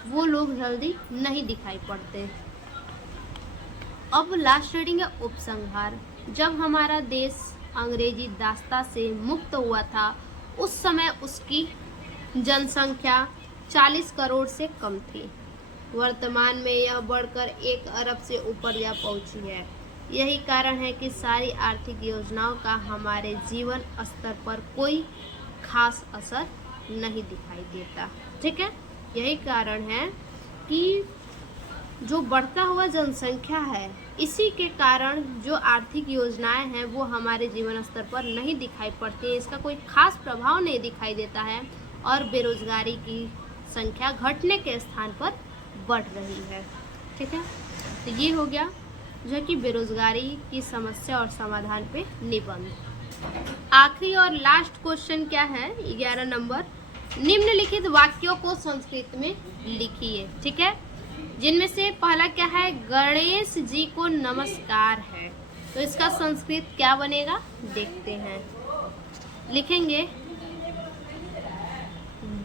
वो लोग जल्दी नहीं दिखाई पड़ते। अब लास्ट रीडिंग है उपसंहार। जब हमारा देश अंग्रेजी दास्ता से मुक्त हुआ था उस समय उसकी जनसंख्या 40 करोड़ से कम थी। वर्तमान में यह बढ़कर 1 अरब से ऊपर जा पहुंची है। यही कारण है कि सारी आर्थिक योजनाओं का हमारे जीवन स्तर पर कोई खास असर नहीं दिखाई देता। ठीक है, यही कारण है कि जो बढ़ता हुआ जनसंख्या है इसी के कारण जो आर्थिक योजनाएं हैं वो हमारे जीवन स्तर पर नहीं दिखाई पड़ती है, इसका कोई खास प्रभाव नहीं दिखाई देता है और बेरोजगारी की संख्या घटने के स्थान पर बढ़ रही है। ठीक है, तो ये हो गया जो कि बेरोजगारी की समस्या और समाधान पे निबंध। आखिरी और लास्ट क्वेश्चन क्या है 11 नंबर, निम्नलिखित वाक्यों को संस्कृत में लिखिए। ठीक है, जिनमें से पहला क्या है, गणेश जी को नमस्कार है, तो इसका संस्कृत क्या बनेगा देखते हैं। लिखेंगे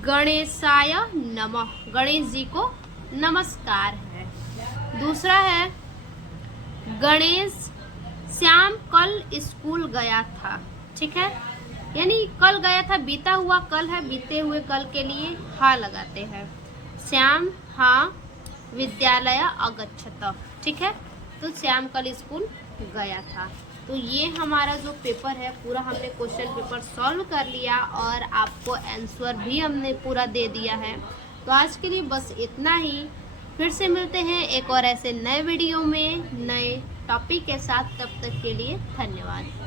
गणेशाय नमः, गणेश जी को नमस्कार है। दूसरा है गणेश श्याम कल स्कूल गया था। ठीक है, यानी कल गया था बीता हुआ कल है, बीते हुए कल के लिए हा लगाते हैं। श्याम हा विद्यालय अगच्छत। ठीक है, तो श्याम कल स्कूल गया था। तो ये हमारा जो पेपर है पूरा हमने क्वेश्चन पेपर सॉल्व कर लिया और आपको आंसर भी हमने पूरा दे दिया है। तो आज के लिए बस इतना ही। फिर से मिलते हैं एक और ऐसे नए वीडियो में नए टॉपिक के साथ। तब तक के लिए धन्यवाद।